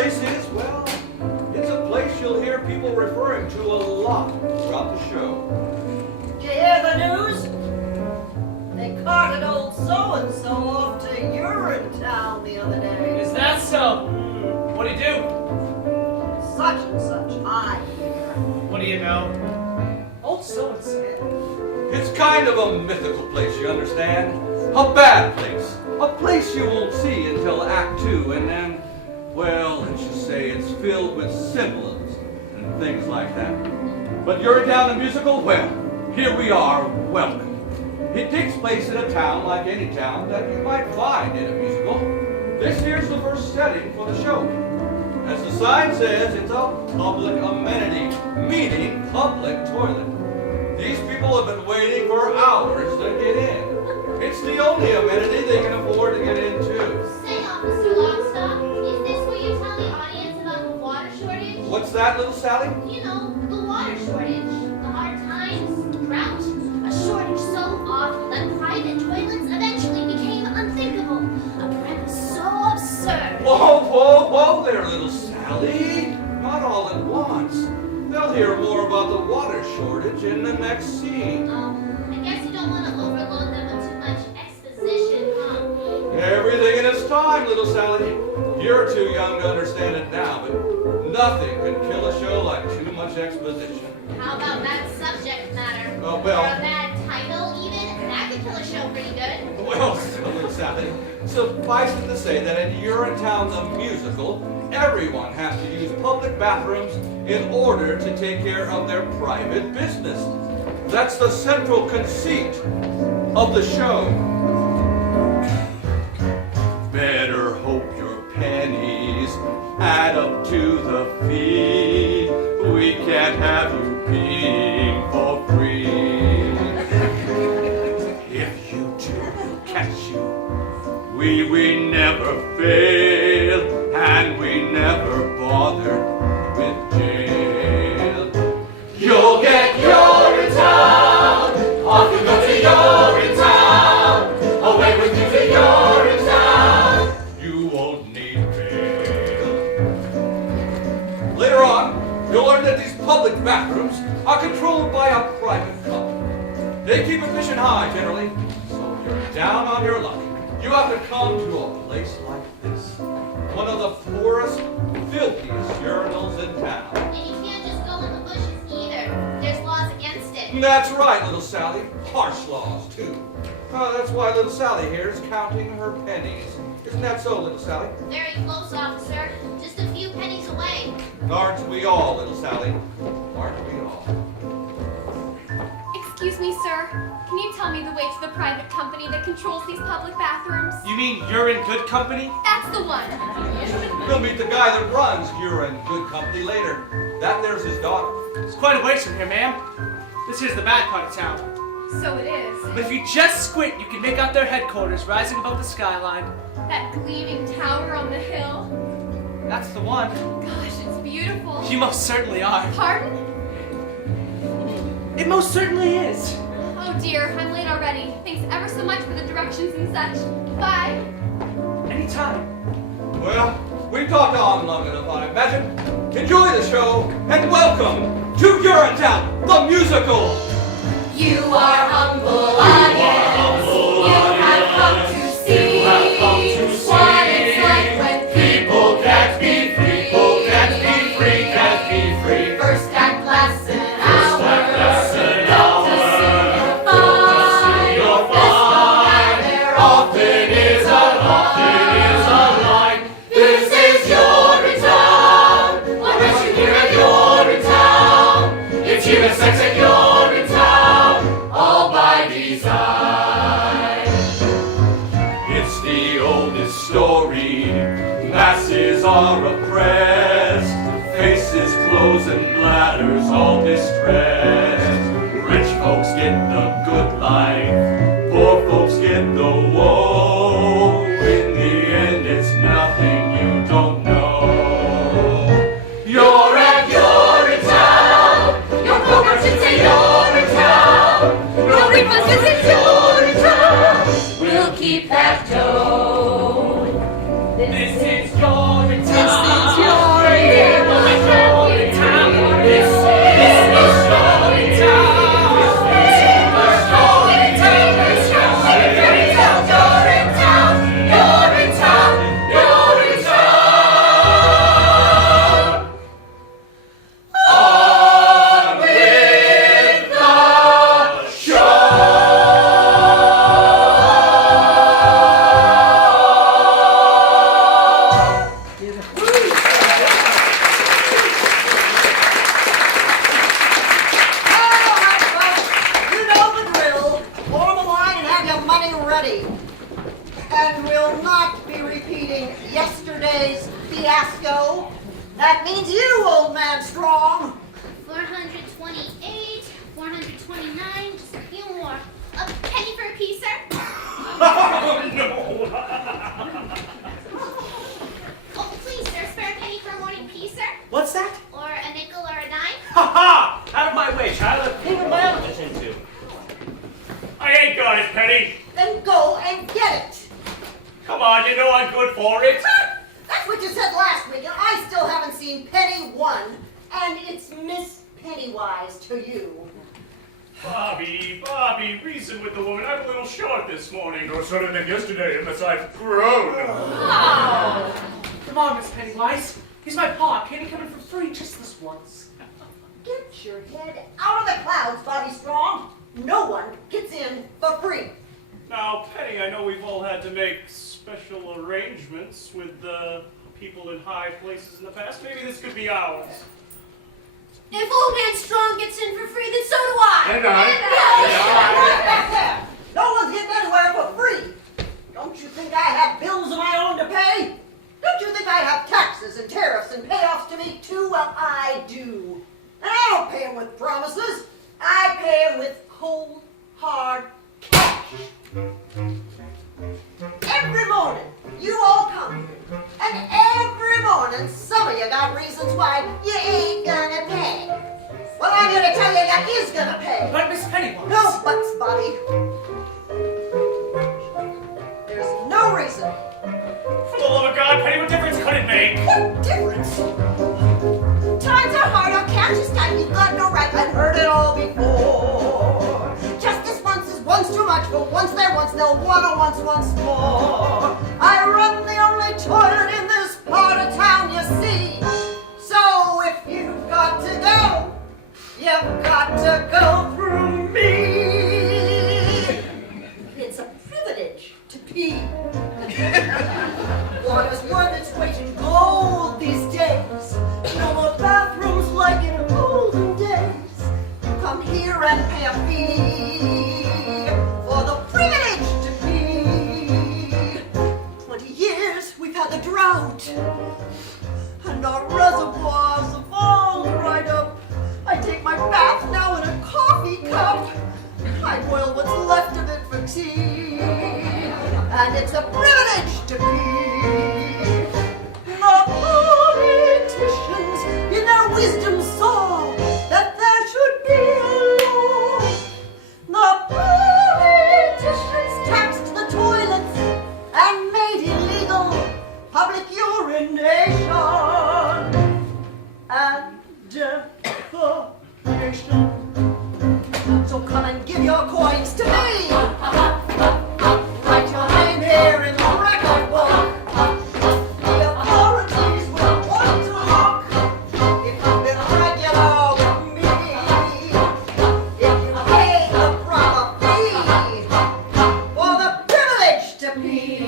place is, well, it's a place you'll hear people referring to a lot throughout the show. You hear the news? They carted old so-and-so off to Urinetown the other day. Is that so? What'd he do? Such and such, I hear. What do you know? Old so-and-so. It's kind of a mythical place, you understand? A bad place. A place you won't see until Act 2, and then, well, let's just say it's filled with symbolism and things like that. But Urinetown the musical? Well, here we are, welcome. It takes place in a town like any town that you might find in a musical. This here's the first setting for the show. As the sign says, it's a public amenity, meaning public toilet. These people have been waiting for hours to get in. It's the only amenity they can afford to get into. Say, Officer Longstock, is this where you tell the audience about the water shortage? What's that, little Sally? You know, the water shortage, the hard times, drought, a shortage so awful that private toilets eventually became unthinkable. A premise so absurd. Whoa, whoa, whoa there, little Sally. Not all at once. They'll hear more about the water shortage in the next scene. I guess you don't want to overload them with too much exposition, huh? Everything in its time, little Sally. You're too young to understand it now, but nothing can kill a show like too much exposition. How about that subject matter? Oh, well. Or a bad title, even? That could kill a show pretty good. Well, little Sally, suffice it to say that in Urinetown the musical, everyone has to use public bathrooms in order to take care of their private business. That's the central conceit of the show. Better hope your pennies add up to the fee. We can't have you peeing for free. If you do, we'll catch you. We never fail, and we never bother with jail. You'll get Urinetown, off you go to Urinetown, away with you to Urinetown. You won't need bail. Later on, you'll learn that these public bathrooms are controlled by a private company. They keep admission high generally, so if you're down on your luck, you have to come to a place like this. One of the poorest, filthiest urinals in town. And you can't just go in the bushes either. There's laws against it. That's right, little Sally. Harsh laws, too. That's why little Sally here is counting her pennies. Isn't that so, little Sally? Very close, officer. Just a few pennies away. Aren't we all, little Sally? Aren't we all? Excuse me, sir. Can you tell me the way to the private company that controls these public bathrooms? You mean you're in good company? That's the one. We'll meet the guy that runs Urine Good Company later. That there's his daughter. It's quite a ways from here, ma'am. This here's the bad part of town. So it is. But if you just squint, you can make out their headquarters rising above the skyline. That gleaming tower on the hill. That's the one. Gosh, it's beautiful. You most certainly are. Pardon? It most certainly is. Oh dear, I'm late already. Thanks ever so much for the directions and such. Bye. Anytime. Well, we've talked on long enough, I imagine. Enjoy the show, and welcome to Urinetown, the musical! You are humble audience. You have come to see what it's like when People can't be free, people can't be free, can't be free. first act lasts an hour. Often is a line. This is Urinetown. What else you hear At Urinetown. It's human sex at Urinetown. All by design. It's the oldest story. Masses are oppressed. Faces close and bladders all distressed. Rich folks get the good life. Poor folks get the woe. In the end, it's nothing you don't know. You're at Urinetown. Your program should say Urinetown. No refunds, visit Urinetown. We'll keep that dough. This is Urinetown. This is yesterday's fiasco. That means you, old man Strong. 428, 429, just a few more. A penny for a piece, sir? Oh, no! Oh, please, sir, spare a penny for a morning piece, sir? What's that? Or a nickel or a dime? Ha ha! Out of my way, child. A thing of my own to tend to. I ain't got it, Penny. Then go and get it. Come on, you know I'm good for it. That's what you said last week, and I still haven't seen Penny 1, and it's Miss Pennywise to you. Bobby, reason with the woman. I'm a little short this morning. No shorter than yesterday, unless I've grown. Oh. Come on, Miss Pennywise. He's my pa. Can't he come in for free just this once? Get your head out of the clouds, Bobby Strong. No one gets in for free. Now, Penny, I know we've all had to make special arrangements with people in high places in the past. Maybe this could be ours. If Old Man Strong gets in for free, then so do I. And I. Right back there. No one's getting anywhere for free. Don't you think I have bills of my own to pay? Don't you think I have taxes and tariffs and payoffs to meet too? Well, I do. And I don't pay them with promises. I pay them with cold, hard cash. Every morning, you all come here. And every morning, some of you got reasons why you ain't gonna pay. Well, I'm here to tell you you is gonna pay. But Miss Pennywise. No buts, Bobby. There's no reason. For the love of God, Penny, what difference could it make? What difference? Times are hard, I'll catch this time. You've got no right. I've heard it all before. Justice once is once too much, but once there, once they'll wanna once more. I run the only toilet in this part of town, you see. So if you've got to go, you've got to go through me. It's a privilege to pee. Water's worth its weight in gold these days. No more bathrooms like in olden days. Come here and pay a fee for the privilege to pee. 20 years we've had the drought, and our reservoirs have all dried up. I take my bath now in a coffee cup. I boil what's left of it for tea, and it's a privilege to be. The politicians in their wisdom saw that there should be a law. The politicians taxed the toilets and made illegal public urination and defecation. So come and give your coins to me. Write your name here in the record book. The authorities will want to look if you've been regular with me. If you pay the proper fee for the privilege to pee.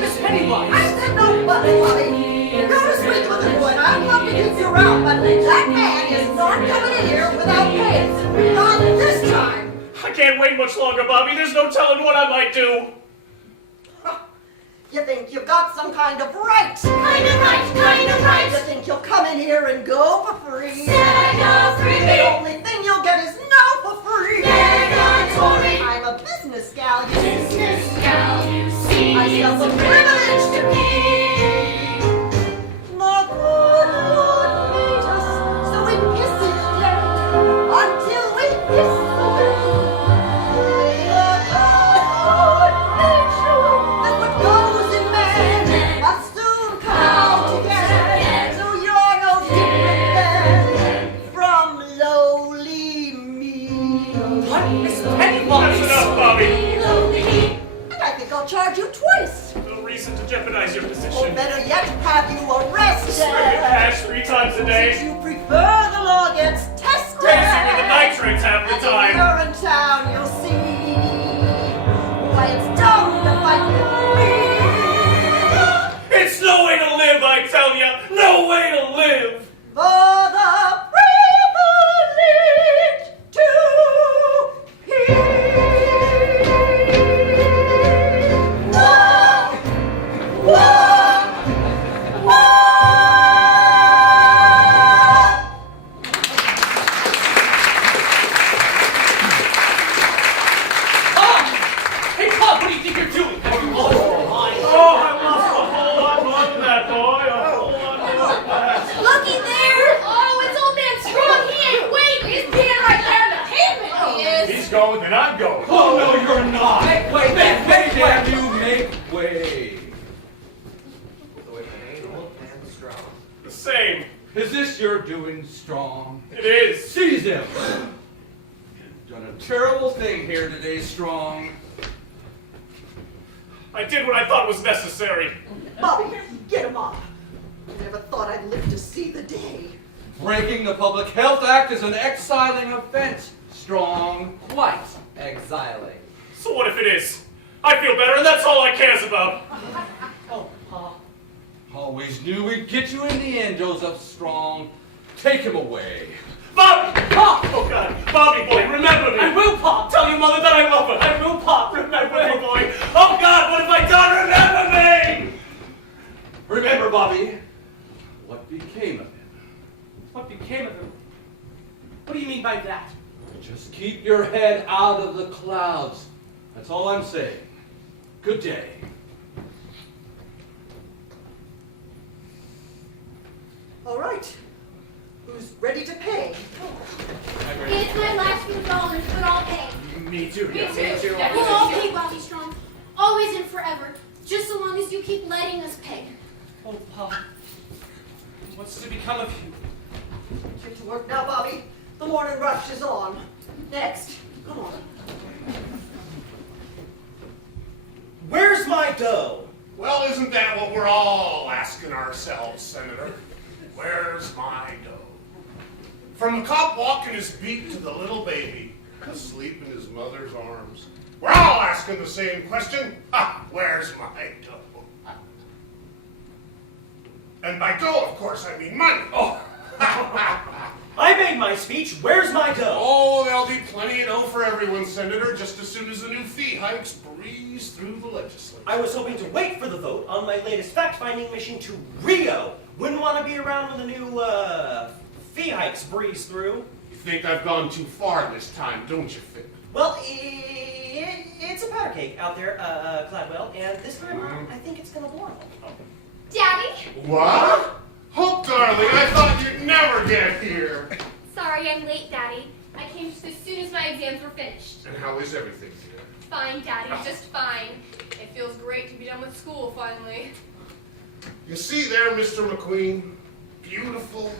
Miss Pennywise. I said no, Bobby. You're a sweet little boy, and I'd love to keep you around, but that man is not coming in here without paying. Not this time. I can't wait much longer, Bobby. There's no telling what I might do. You think you've got some kind of right. Kind of right. You think you'll come in here and go for free. Said I go free. The only thing you'll get is no for free. Negatory. I'm a business gal, you Business see. gal, you see. I have the privilege to be. The good Lord made us, so we piss in the dirt until we piss away. The good Lord made sure that what goes in man must soon come out again. So you're no different than from lowly me. What? Miss That's Pennywise. enough, Bobby. And I think I'll charge you twice. No reason to jeopardize your Or position. better yet, have you arrested. Serving cash 3 times a Since day. you prefer the law gets tested. Racing with the nitrates half the And time. if you're in town, you'll see why it's dumb to fight with me. It's no way to live, I tell ya. No way to live. For the privilege to pee. Whoa! Whoa! he's going, then I'm going. Oh, no, you're not. Make way, Make way, make damn way. you, make way. So if it ain't old man strong. The same. Is this your doing, Strong? It is. Seize him. You've done a terrible thing here today, Strong. I did what I thought was necessary. Bobby, get him off. Never thought I'd live to see the day. Breaking the Public Health Act is an exiling offense, Strong. Quite exiling. So what if it is? I feel better, and that's all I cares about. Oh, Pa. Always knew we'd get you in the end, Joseph Strong. Take him away. Bobby! Pa! Oh, God. Bobby boy, remember me. I will, Pa. Tell your mother that I love her. I will, Pa. Remember me, boy. Oh, God, what have I done? Remember me! Remember, Bobby, what became of him. What became of him? What do you mean by that? Just keep your head out of the clouds. That's all I'm saying. Good day. All right. Who's ready to pay? It's my last few dollars, but I'll pay. Me too. Me yes. too. We'll all pay, Bobby Strong. Always and forever. Just so long as you keep letting us pay. Oh, Pa. What's to become of you? Get to work now, Bobby. The morning rush is on. Next. Come on. Where's my dough? Well, isn't that what we're all asking ourselves, Senator? Where's my dough? From the cop walking his beat to the little baby asleep in his mother's arms, we're all asking the same question. Ha! Where's my dough? And by dough, of course, I mean money. Oh. I made my speech. Where's my dough? Oh, there'll be plenty of dough for everyone, Senator, just as soon as the new fee hikes breeze through the legislature. I was hoping to wait for the vote on my latest fact-finding mission to Rio. Wouldn't want to be around when the new fee hikes breeze through. You think I've gone too far this time, don't you, Finn? Well, it's a powder cake out there, Gladwell, and this time I think it's gonna blow. Daddy? What? Hope, darling, I thought you'd never get here. Sorry I'm late, Daddy. I came just as soon as my exams were finished. And how is everything here? Fine, Daddy, just fine. It feels great to be done with school finally. You see there, Mr. McQueen? Beautiful,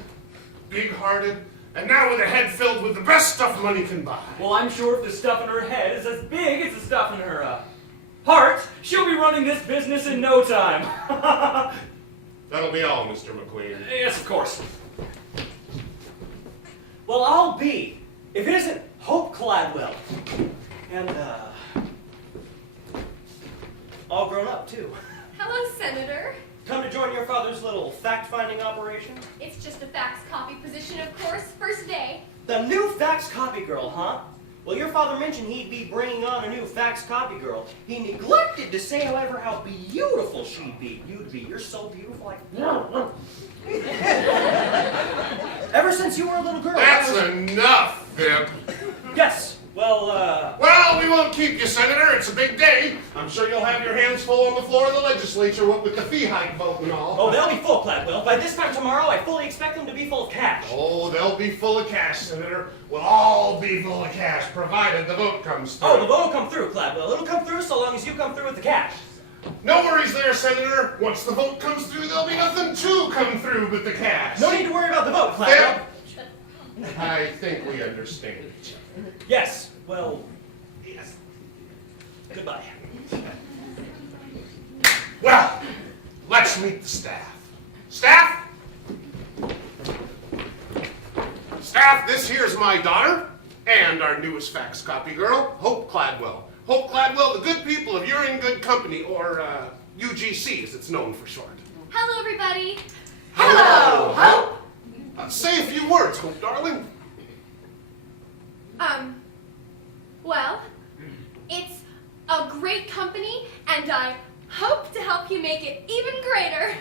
big-hearted, and now with a head filled with the best stuff money can buy. Well, I'm sure if the stuff in her head is as big as the stuff in her heart, she'll be running this business in no time. That'll be all, Mr. McQueen. Yes, of course. Well, I'll be, if it isn't Hope Gladwell. And, all grown up, too. Hello, Senator. Come to join your father's little fact-finding operation? It's just a fax copy position, of course. First day. The new fax copy girl, huh? Well, your father mentioned he'd be bringing on a new fax copy girl. He neglected to say, however, how beautiful you'd be. You're so beautiful. Ever since you were a little girl. That's enough, Pip. Yes. Well, Well, we won't keep you, Senator. It's a big day. I'm sure you'll have your hands full on the floor of the legislature, what with the fee hike vote and all. Oh, they'll be full, Gladwell. By this time tomorrow, I fully expect them to be full of cash. Oh, they'll be full of cash, Senator. We'll all be full of cash, provided the vote comes through. Oh, the vote will come through, Gladwell. It'll come through so long as you come through with the cash. No worries there, Senator. Once the vote comes through, there'll be nothing to come through but the cash. No need to worry about the vote, Gladwell. Pip, I think we understand each other. Yes. Well, yes. Goodbye. Well, let's meet the staff. Staff? Staff, this here's my daughter and our newest fax copy girl, Hope Gladwell. Hope Gladwell, the good people of You're in Good Company, or UGC as it's known for short. Hello, everybody. Hello, Hope. Say a few words, Hope, darling. Well, it's a great company, and I hope to help you make it even greater.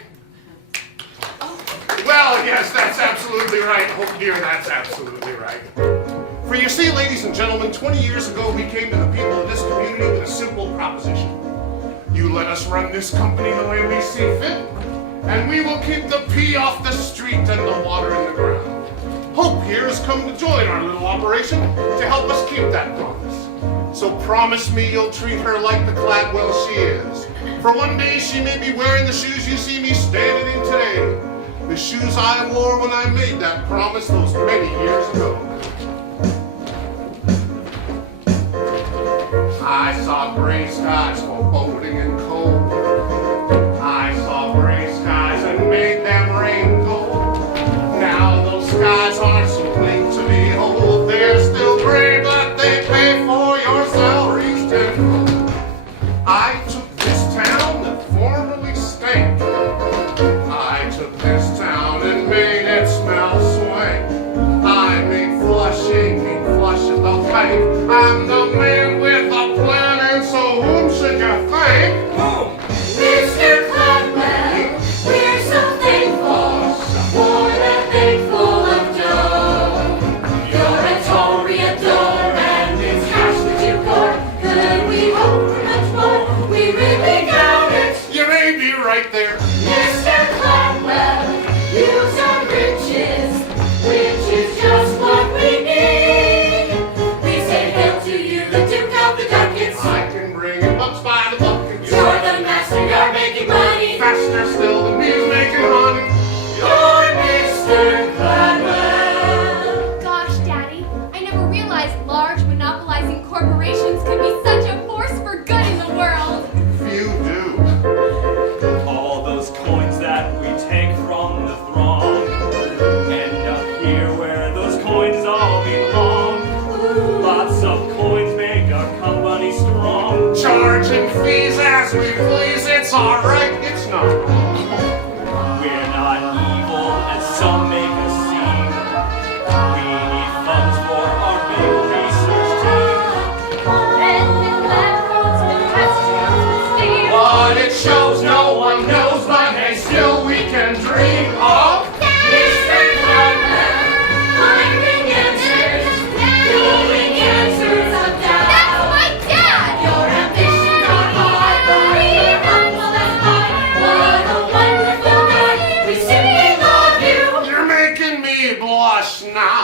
Well, yes, that's absolutely right, Hope dear, that's absolutely right. For you see, ladies and gentlemen, 20 years ago we came to the people of this community with a simple proposition. You let us run this company the way we see fit, and we will keep the pee off the street and the water in the ground. Hope here has come to join our little operation to help us keep that promise. So promise me you'll treat her like the Gladwell she is. For one day she may be wearing the shoes you see me standing in today. The shoes I wore when I made that promise those many years ago. I saw gray skies foreboding and cold. I saw gray skies and made them rain gold. Now those skies aren't so plain to behold. They're still gray, but they pay for your salaries tenfold. I took this town that formerly stank. I took this town and made it smell swank. I made flushing flush at the bank. I'm the man with a plan, and so whom should you thank? Whom? Mr. Gladwell, we're so thankful, more than thankful of dough. You're a toreador and it's cash that you pour. Could we hope for much more? We really doubt it. You may be right there. Mr. Gladwell, use our riches, which is just what we need. We say hail to you, the Duke of the Ducats. I can bring it bucks by the buckets. You're the master, you're making money. Faster still, the bees making honey. You're Mr. Gladwell. Gosh, Daddy, I never realized large monopolizing corporations could be such a force for good in the world. Few do. All those coins that we take from the throng end up here where those coins all belong. Lots of coins make our company strong. Charging fees as we please, it's alright, it's not wrong. We're not evil as some make us seem. We need funds for our big research team. And black roads and questions with steam. What it shows no one knows, but hey, still we can dream of. Mr. Gladwell, finding answers, doing answers of doubt. That's my dad! Your ambitions are high, but your humble as high. What a wonderful guy, we simply love you. You're making me blush now.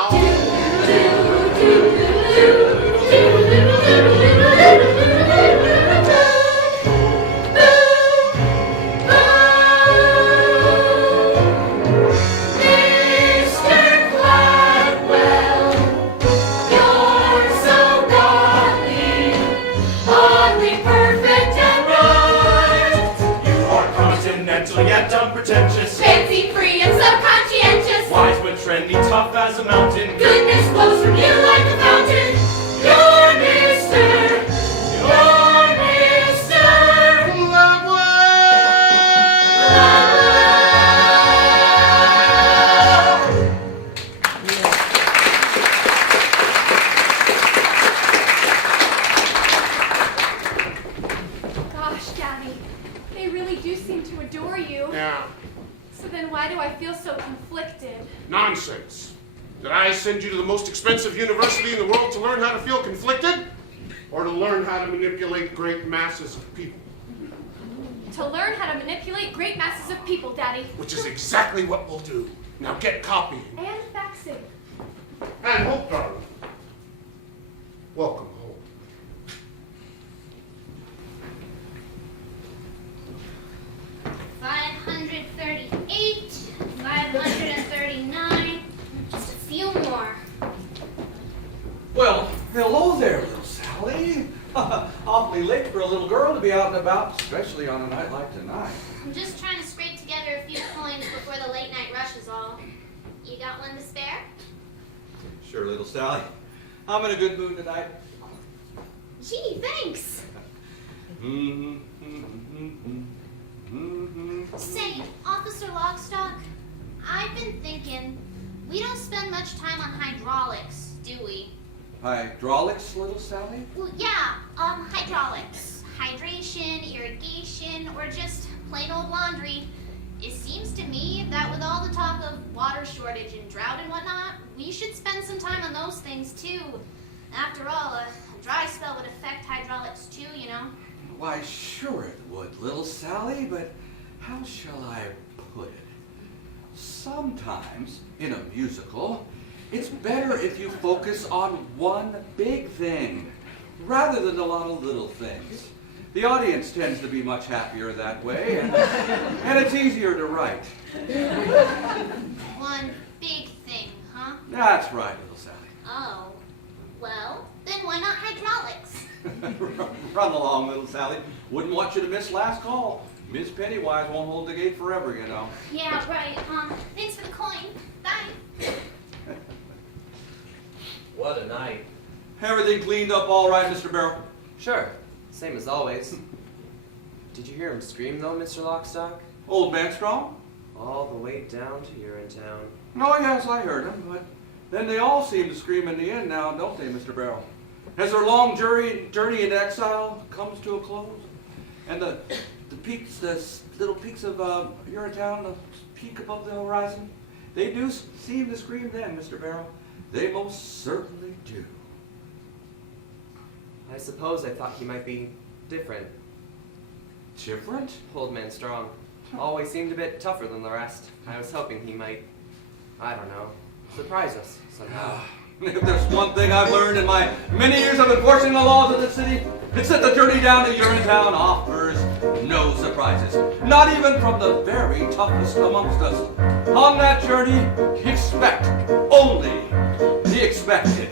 Mr. Gladwell, you're so godly, oddly perfect and right. You are continental yet unpretentious. Fancy-free and subconscientious. Wise but trendy, tough as a mountain. Goodness flows from you like a fountain. You're Mr. Gosh, Daddy, they really do seem to adore you. Yeah, So then why do I feel so conflicted? nonsense. Did I send you to the most expensive university in the world to learn how to feel conflicted? Or to learn how to manipulate great masses of people? To learn how to manipulate great masses of people, Daddy. Which is exactly what we'll do. Now get copying. And faxing. And Hope, darling. Welcome home. $538, $539, just a few more. Well, hello there, little Sally. Awfully late for a little girl to be out and about, especially on a night like tonight. I'm just trying to scrape together a few coins before the late night rush is all. You got one to spare? Sure, little Sally. I'm in a good mood tonight. Gee, thanks. Say, Officer Lockstock, I've been thinking, we don't spend much time on hydraulics, do we? Hydraulics, little Sally? Well, yeah, hydraulics. Hydration, irrigation, or just plain old laundry. It seems to me that with all the talk of water shortage and drought and whatnot, we should spend some time on those things too. After all, a dry spell would affect hydraulics too, you know. Why, sure it would, little Sally, but how shall I put it? Sometimes, in a musical, it's better if you focus on one big thing. rather than a lot of little things. The audience tends to be much happier that way, and it's easier to write. One big thing, huh? That's right, little Sally. Oh, well, then why not hydraulics? Run along, little Sally. Wouldn't want you to miss last call. Miss Pennywise won't hold the gate forever, you know. Yeah, right. Thanks for the coin. Bye. What a night. Everything cleaned up all right, Mr. Barrow? Sure, same as always. Did you hear him scream though, Mr. Lockstock? Old man Strong? All the way down to Urinetown. Oh, yes, I heard him, but then they all seem to scream in the end now, don't they, Mr. Barrow? As their long journey in exile comes to a close, and the peaks, the little peaks of Urinetown, the peak above the horizon, they do seem to scream then, Mr. Barrow. They most certainly do. I suppose I thought he might be different. Different? Old Man Strong. Always seemed a bit tougher than the rest. I was hoping he might, I don't know, surprise us somehow. If there's one thing I've learned in my many years of enforcing the laws of the city, it's that the journey down to Urinetown offers no surprises. Not even from the very toughest amongst us. On that journey, expect only the expected.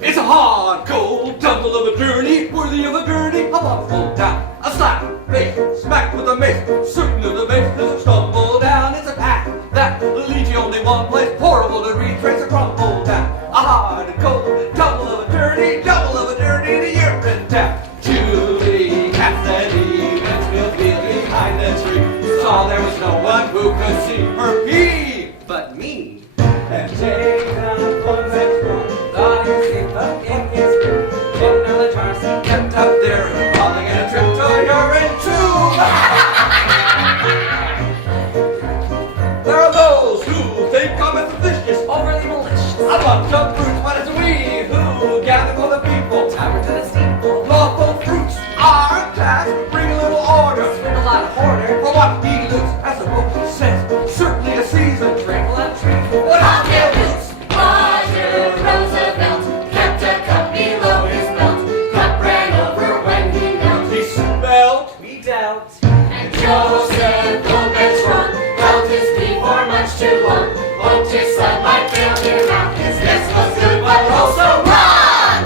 It's a hard, cold tumble of a journey, worthy of a journey, a waterfall down, a slap, face, smack with a mace, certain of the base, there's a stumble down, it's a path that leads you only one place, horrible to retrace, a crumble down, a hard and cold tumble of a journey, double of a journey to Urinetown. Julie Cassidy, Mansfield Field behind the tree, saw there was no one who could see her pee, But me! and take down one that's wrong, thought he sleep up in his room, didn't know the charms he kept up there, calling it a trip to Urinetown. There are those who think I'm a vicious, overly malicious, a bunch of brutes, but it's we who gather for the people, tavern to the steeple, lawful fruits are class, bring a little order, spend a lot of order, for what he looks, as the book says, certainly a season, drink and treat, what I'll get roots. Roger Roosevelt kept a cup below his belt. Cup ran over when he knelt. He smelled, We doubt. And Joseph Strong held his plea for much too long. Hoped his son might fail him out. His guess was good, but also wrong.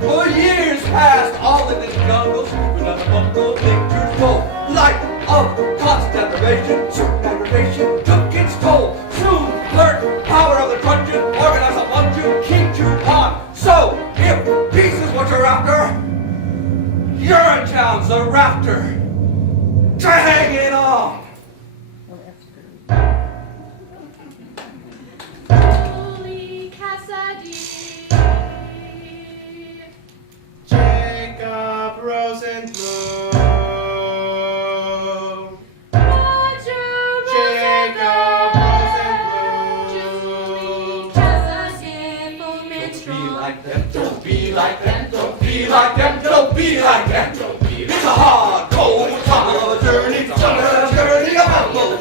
for years past, all in this jungle, sleeping on the bungle, nature's full, light of constant deprivation, certain aggravation took its toll. Soon learned power of the truncheon, organize a luncheon, keep you on. So, if peace is what you're after, Urinetown's a rafter to hang it on. Holy Cassidy. Jacob Rosenblum. Roger Jacob Rosenblum. Just as old man Be Strong. like them, don't be like them, don't be like them, don't be like them, don't be. It's a hard, cold tumble of a journey, a mumble,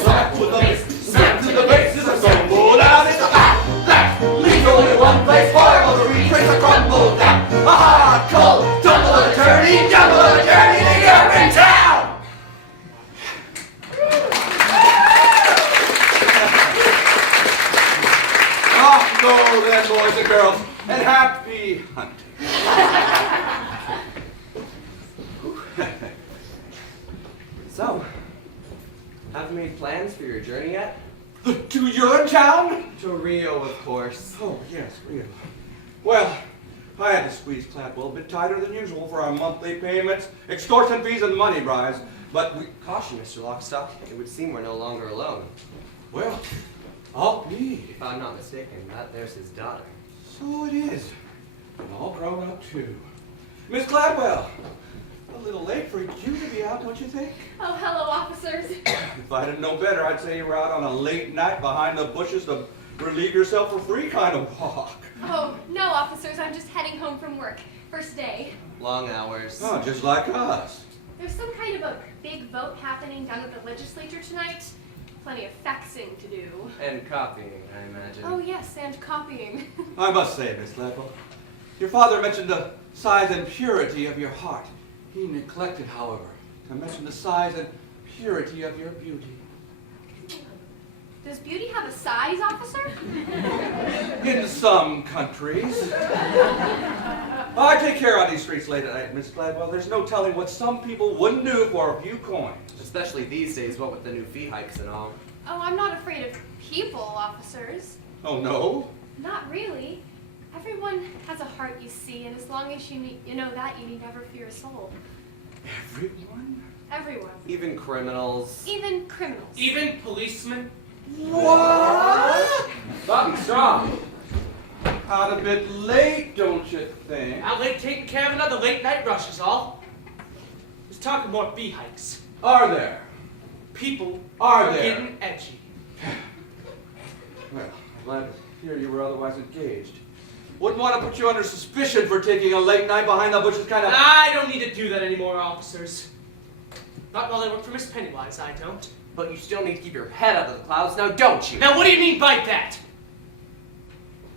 snap to the base is a stumble down, it's a path that leads only one place, horrible to retrace, a crumble down, a hard, cold tumble of a journey, double of a journey to Urinetown. Off go then, boys and girls, and happy hunting. So, have you made plans for your journey yet? To Urinetown? To Rio, of course. Oh, yes, Rio. Well, I had to squeeze Cladwell a bit tighter than usual for our monthly payments, extortion fees, and money bribes, but we... Caution, Mr. Lockstock. It would seem we're no longer alone. Well, I'll be. If I'm not mistaken, that there's his daughter. So it is. And all grown up, too. Miss Cladwell, a little late for you to be out, don't you think? Oh, hello, officers. If I didn't know better, I'd say you were out on a late night behind the bushes to relieve yourself for free kind of walk. Oh, no, officers. I'm just heading home from work. First day. Long hours. Oh, just like us. There's some kind of a big vote happening down at the legislature tonight. plenty of faxing to do. And copying, I imagine. Oh, yes, and copying. I must say, Miss Gladwell, your father mentioned the size and purity of your heart. He neglected, however, to mention the size and purity of your beauty. Does beauty have a size, officer? In some countries. I take care on these streets late at night, Miss Gladwell. There's no telling what some people wouldn't do for a few coins. Especially these days, what with the new fee hikes and all. Oh, I'm not afraid of people, officers. Oh, no? Not really. Everyone has a heart, you see, and as long as you know that, you need never fear a soul. Everyone? Everyone. Even criminals. Even criminals. Even policemen? What? Bobby, strong. Out a bit late, don't you think? Out late taking care of another late night rush is all. Just talking more fee hikes. Are there? People Are there? getting edgy. Well, I'm glad to hear you were otherwise engaged. Wouldn't want to put you under suspicion for taking a late night behind the bushes kind of... I don't need to do that anymore, officers. Not while I work for Miss Pennywise, I don't. But you still need to keep your head out of the clouds, now don't you? Now what do you mean by that?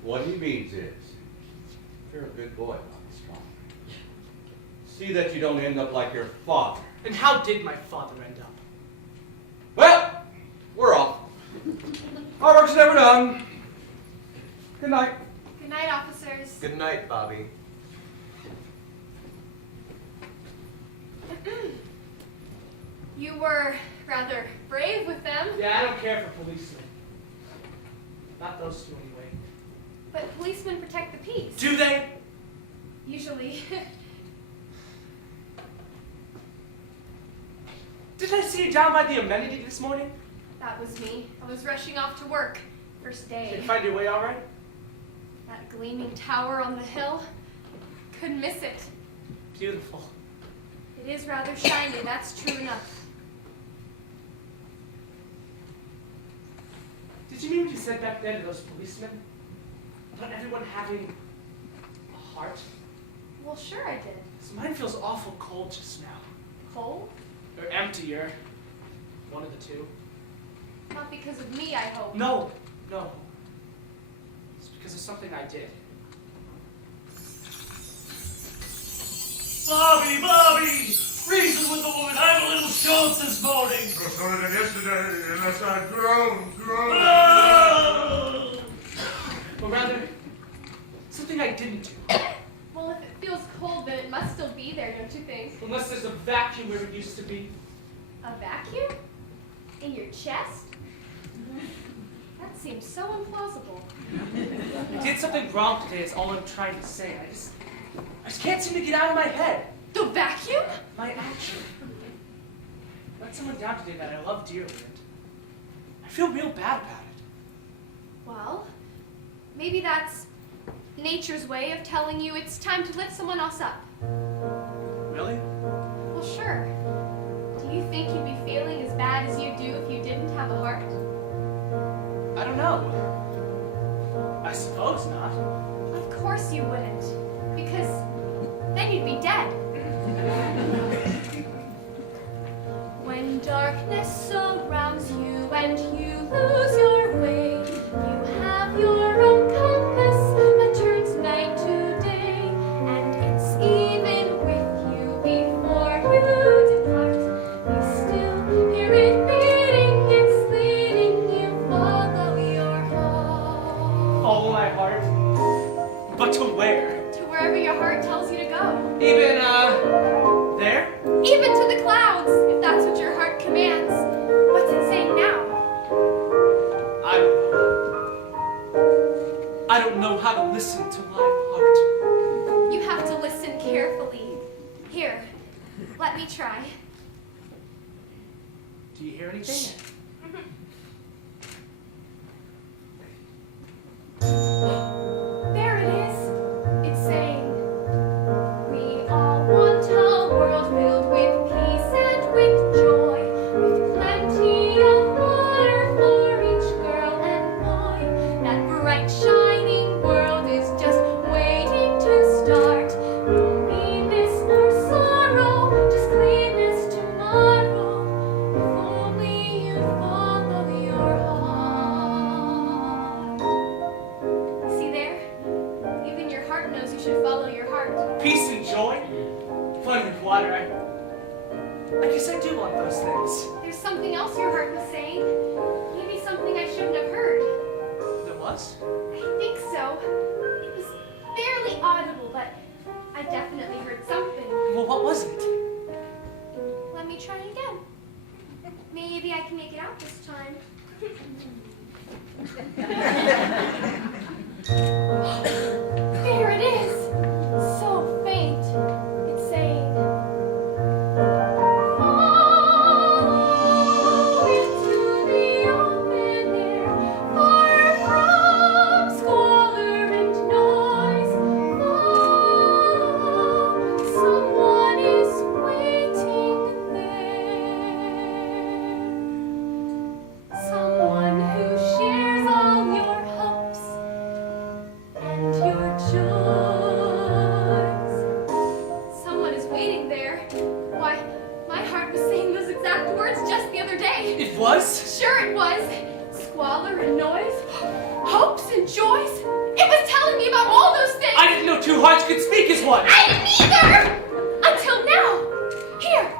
What he means is, you're a good boy, Bobby Strong. See that you don't end up like your father. And how did my father end up? Well, we're off. Our work's never done. Good night. Good night, officers. Good night, Bobby. You were rather brave with them. Yeah, I don't care for policemen. Not those two anyway. But policemen protect the peace. Do they? Usually. Did I see you down by the amenity this morning? That was me. I was rushing off to work. First Did day. you find your way all right? That gleaming tower on the hill. Couldn't miss it. Beautiful. It is rather shiny, that's true enough. Did you mean what you said back then to those policemen? About everyone having a heart? Well, sure I did. 'Cause mine feels awful cold just now. Cold? Or empty, or one of the two. Not because of me, I hope. No. It's because of something I did. Bobby! Reason with the woman. I had a little shove this morning. No sooner than yesterday, unless I groan. Oh! Or rather, something I didn't do. Well, if it feels cold, then it must still be there, don't you think? Unless there's a vacuum where it used to be. A vacuum? In your chest? That seems so implausible. I did something wrong today, is all I'm trying to say. I just can't seem to get out of my head. The vacuum? My action. I let someone down today that I love dearly, and I feel real bad about it. Well, maybe that's nature's way of telling you it's time to lift someone else up. Really? Well, sure. Do you think you'd be feeling as bad as you do if you didn't have a heart? I don't know. I suppose not. Of course you wouldn't, because then you'd be dead. When darkness surrounds you and you lose your way, you have your own compass that turns night to day, and it's even with you before you depart. You still hear it beating, it's leading you, follow your heart. Follow my heart. But to where? To wherever your heart tells you to go. Even, there? Even to the clouds, if that's what your heart commands. What's it saying now? I don't know how to listen to my heart. You have to listen carefully. Here, let me try. Do you hear anything? There it is. It's saying, we all want a world filled with peace and with joy, with plenty of water for each girl and boy. That bright shining world is just waiting to start. No meanness nor sorrow, just cleanness tomorrow. If only you water. I guess I do want those things. There's something else your heart was saying. Maybe something I shouldn't have heard. There was? I think so. It was barely audible, but I definitely heard something. Well, what was it? Let me try again. Maybe I can make it out this time. There it is! So faint. It's saying, "Follow into the open air, far from squalor and noise. Follow, someone is waiting there. Someone who shares all your hopes and your joys." Someone is waiting there. Why, my heart was saying those exact words just the other day. It was? Sure it was. Squalor and noise, hopes and joys. It was telling me about all those things. I didn't know two hearts could speak as one. I didn't either! Until now. Here,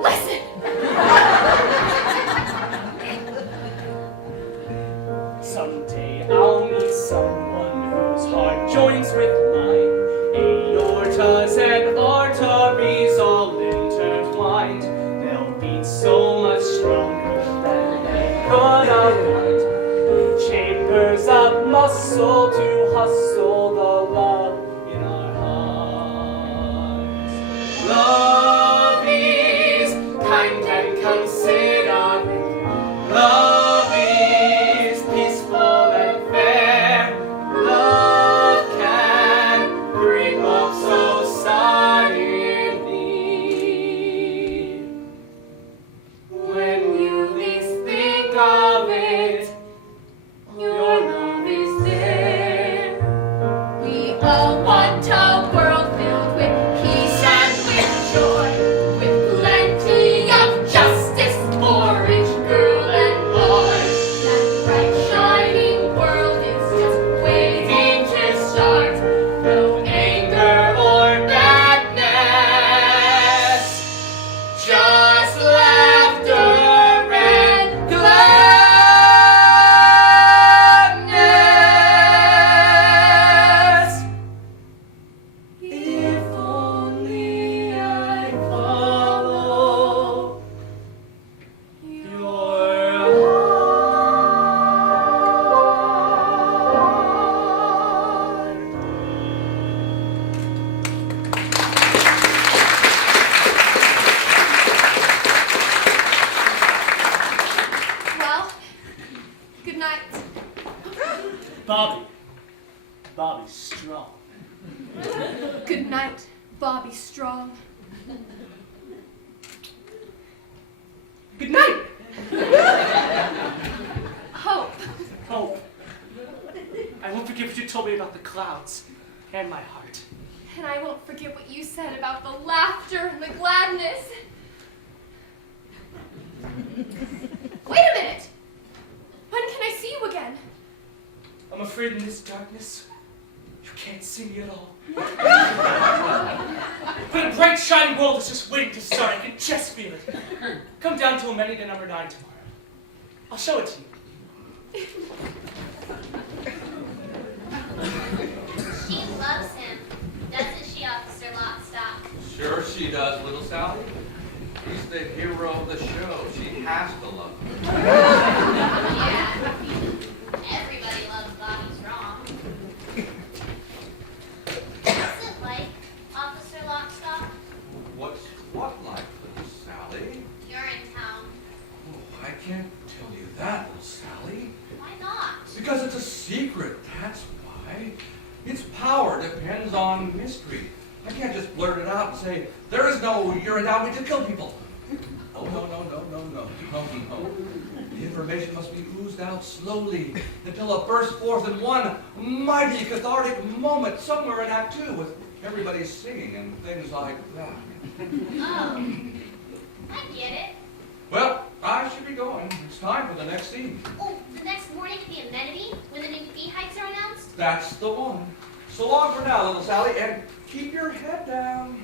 listen. Someday I'll meet someone whose heart joins with mine. Aortas and arteries all intertwined. They'll beat so much stronger than they could outline. Chambers of muscle to hustle the love in our hearts. Love is kind and considerate. Love is peaceful and fair. Love can creep up so silently. When you least think of it, your love is there. We all want a world filled with peace and with joy, with plenty of justice for each girl and boy. That bright shining world is just waiting to start. No anger or badness, just laughter and gladness. If only I'd follow your heart. Well, good night. Bobby's strong. Good night, Bobby Strong. Good night. Hope. Hope. I won't forget what you told me about the clouds and my heart. And I won't forget what you said about the laughter and the gladness. Wait a minute. When can I see you again? I'm afraid in this darkness, you can't see me at all. But a bright, shining world is just waiting to start. I can just feel it. Come down to Amenita number 9 tomorrow. I'll show it to you. She loves him, doesn't she, Officer Lockstock? Sure she does, little Sally. He's the hero of the show. She has to love him. Yeah. Everybody loves Bobby Strong. What's it like, Officer Lockstock? What's what like, little Sally? Urinetown. Oh, I can't tell you that, little Sally. Why not? Because it's a secret, that's why. Its power depends on mystery. I can't just blurt it out and say, there is no Urinetown, we can kill people. Oh, no. The information must be oozed out slowly until it bursts forth in one mighty cathartic moment somewhere in Act 2 with everybody singing and things like that. Oh, I get it. Well, I should be going. It's time for the next scene. Oh, the next morning at the amenity, when the new fee hikes are announced? That's the one. So long for now, little Sally, and keep your head down.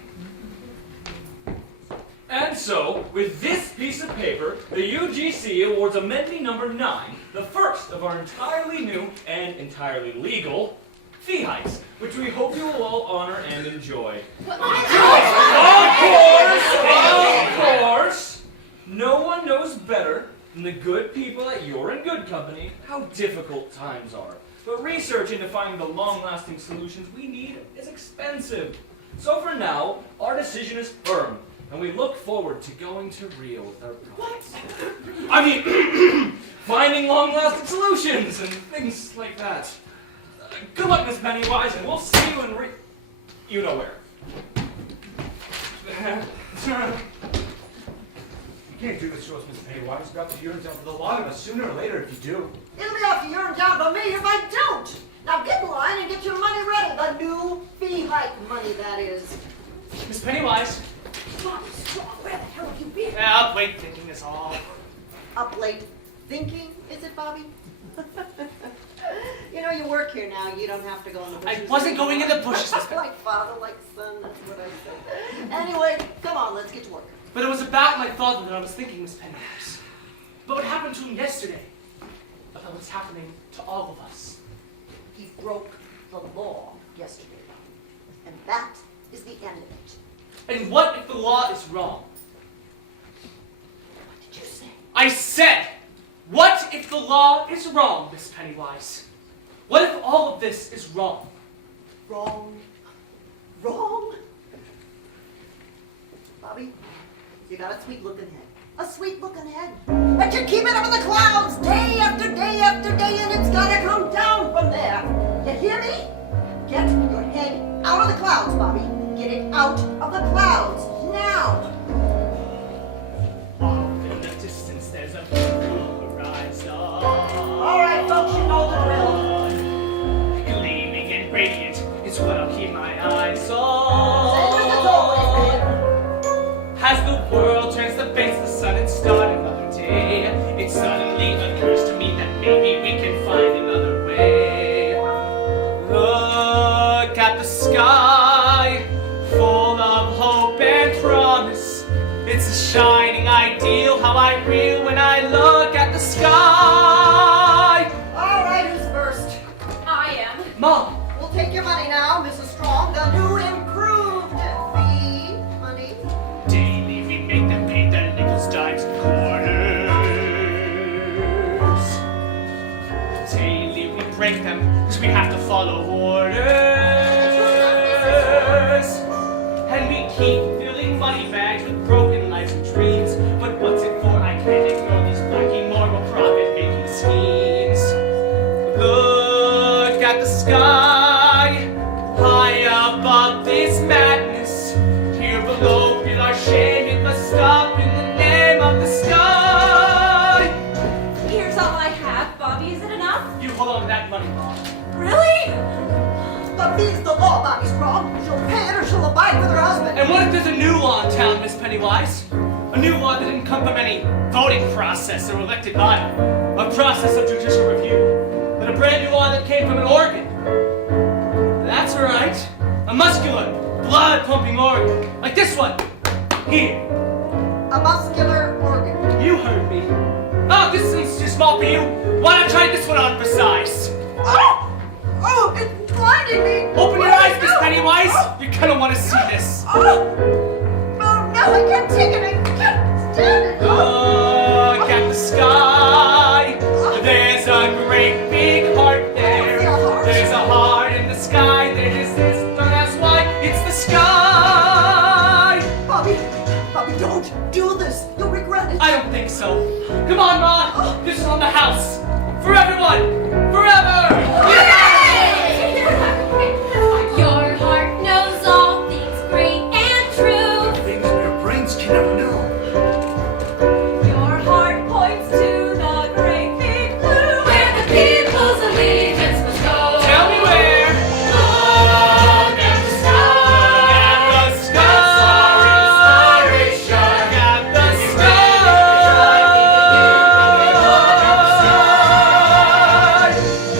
And so, with this piece of paper, the UGC awards amendee number 9, the first of our entirely new and entirely legal fee hikes, which we hope you will all honor and enjoy. Of course! No one knows better than the good people at You're in Good Company how difficult times are. But research into finding the long-lasting solutions we need is expensive. So for now, our decision is firm, and we look forward to going to Rio with our products. I mean, finding long-lasting solutions and things like that. Good luck, Miss Pennywise, and we'll see you in you know where. You can't do this to us, Miss Pennywise. You've got the urine down for the lot of us sooner or later if you do. It'll be off to your down to me if I don't. Now get in line and get your money ready. The new fee hike money, that is. Miss Pennywise. Bobby Strong, where the hell have you been? Up late thinking is all. Up late thinking, is it, Bobby? You know, you work here now. You don't have to go in the bushes. I wasn't going in the bushes, Miss Like father, like son, that's what I said. Anyway, come on, let's get to work. But it was about my father that I was thinking, Miss Pennywise. About what happened to him yesterday. About what's happening to all of us. He broke the law yesterday. And that is the end of it. And what if the law is wrong? What did you say? I said, what if the law is wrong, Miss Pennywise? What if all of this is wrong? Wrong. Wrong? Bobby, you got a sweet looking head. A sweet looking head. But you keep it up in the clouds day after day after day, and it's gotta come down from there. You hear me? Get your head out of the clouds, Bobby. Get it out of the clouds now. Off in the distance, there's a blue horizon. All right, folks, you know the drill. Gleaming and radiant is what I'll keep my eyes Same on. as it's always been. As the world turns to face the sun and start another day, it suddenly occurs to me that maybe we can find another way. Look at the sky, full of hope and promise. It's a shining ideal, how I reel when I look at the sky. All right, who's first? I am. Mom, We'll take your money now, Mrs. Strong. The new improved fee money. daily we make them pay their nickels, dimes, and quarters. Daily we break them, because we have to follow orders. And we keep filling money bags with broken lives and dreams. But what's it for? I can't ignore these black immoral profit-making schemes. Look at the sky, high above this madness. Here below, feel our shame. It must stop in the name of the sky. Here's all I have. Bobby, is it enough? You hold on to that money, Mom. Really? The fee's the law, Bobby Strong. She'll pay it or she'll abide with her husband. And what if there's a new law in town, Miss Pennywise? A new law that didn't come from any voting process or elected body. A process of judicial review. But a brand new law that came from an organ. That's right. A muscular, blood-pumping organ. Like this one. Here. A muscular organ. You heard me. Oh, this one's too small for you. Why not try this one on for size? Oh! Oh, it's blinding me! Open your eyes, Miss Pennywise. You're gonna want to see this. Oh! Oh, no, I can't take it! I can't stand it! Look at the sky. There's a great big heart there. There's a heart in the sky. There's this, that's why it's the sky. Bobby, Bobby, don't do this. You'll regret it. I don't think so. Come on, Mom. This is on the house. For everyone. Forever. Your heart knows all things great and true. Things your brains can never know. Your heart points to the great big blue, where the people's allegiance must go. Tell me where. Look at the sky. Look at the sky.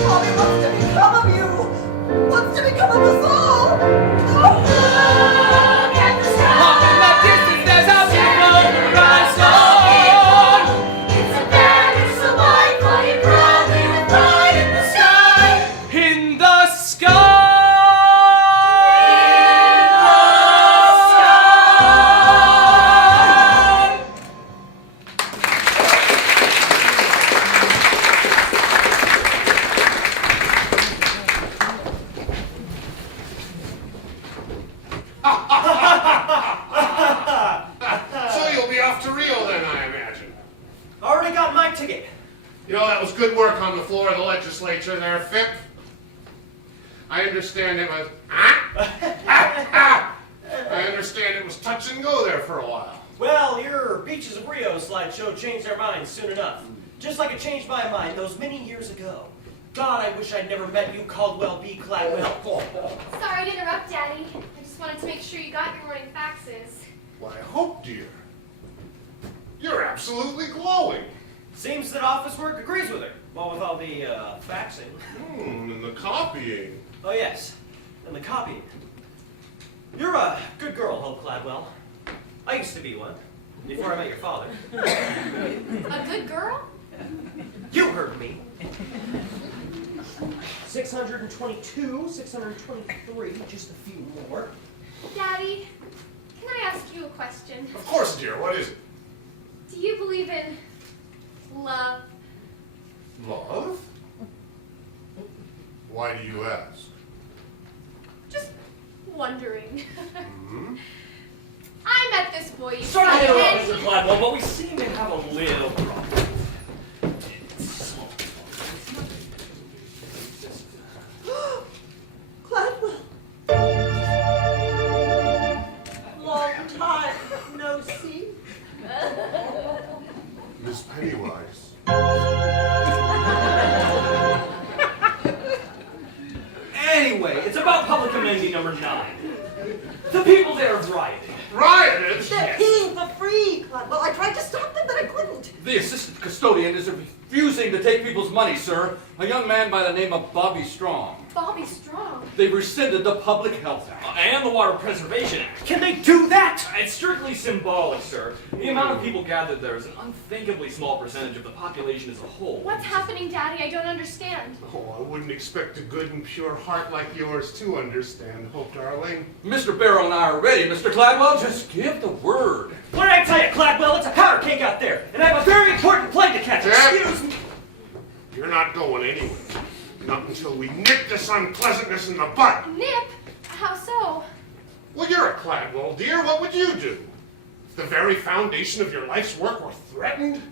Bobby, what's to become of you? What's to become of us all? Oh. Look at the Off in the distance, there's a big I understand it was... I understand it was touch and go there for a while. Well, your Beaches of Rio slideshow changed their minds soon enough. Just like it changed my mind those many years ago. God, I wish I'd never met you, Caldwell B. Cladwell. Sorry to interrupt, Daddy. I just wanted to make sure you got your morning faxes. Why, I hope, dear. You're absolutely glowing. Seems that office work agrees with her. Well, with all the faxing. And the copying. Oh, yes. And the copying. You're a good girl, Hope Cladwell. I used to be one, before I met your father. A good girl? You heard me. 622, 623, just a few more. Daddy, can I ask you a question? Of course, dear. What is it? Do you believe in love? Love? Why do you ask? Just wondering. Hmm? I met this boy you Sorry to said, interrupt, and Mr. Gladwell, but we seem to have a little problem. Cladwell. Long time no see. Miss Pennywise. Anyway, it's about public amending number 9. The people there have rioted. Rioted? They're peeing for free, Cladwell. I tried to stop them, but I couldn't. The assistant custodian is refusing to take people's money, sir. A young man by the name of Bobby Strong. Bobby Strong. They've rescinded the Public Health Act. And the Water Preservation Act. Can they do that? It's strictly symbolic, sir. The amount of people gathered there is an unthinkably small percentage of the population as a whole. What's happening, Daddy? I don't understand. Oh, I wouldn't expect a good and pure heart like yours to understand, Hope, darling. Mr. Barrow and I are ready, Mr. Gladwell. Just give the word. What did I tell you, Cladwell? It's a powder cake out there, and I have a very important plane to catch. Dad. Excuse me. You're not going anywhere. Not until we nip this unpleasantness in the bud. Nip? How so? Well, you're a Cladwell, dear. What would you do? If the very foundation of your life's work were threatened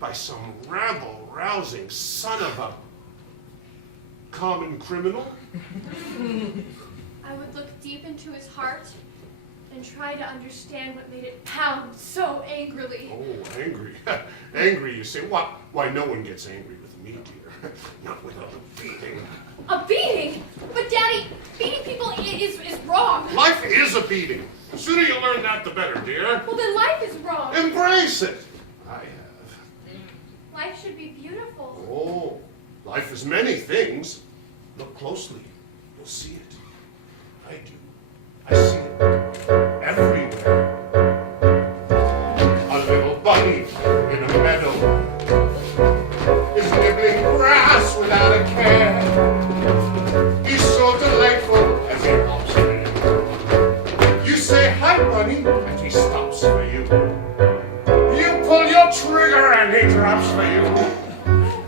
by some rabble-rousing son of a common criminal? I would look deep into his heart and try to understand what made it pound so angrily. Oh, angry. Angry, you say? What? Why, no one gets angry with me, dear. Not without a beating. A beating? But Daddy, beating people is wrong. Life is a beating. The sooner you learn that, the better, dear. Well, then life is wrong. Embrace it. I have. Life should be beautiful. Oh, life is many things. Look closely. You'll see it. I do. I see it everywhere. A little bunny in a meadow is nibbling grass without a care. He's so delightful as he hops in. You say, hi, bunny, and he stops for you. You pull your trigger and he drops for you.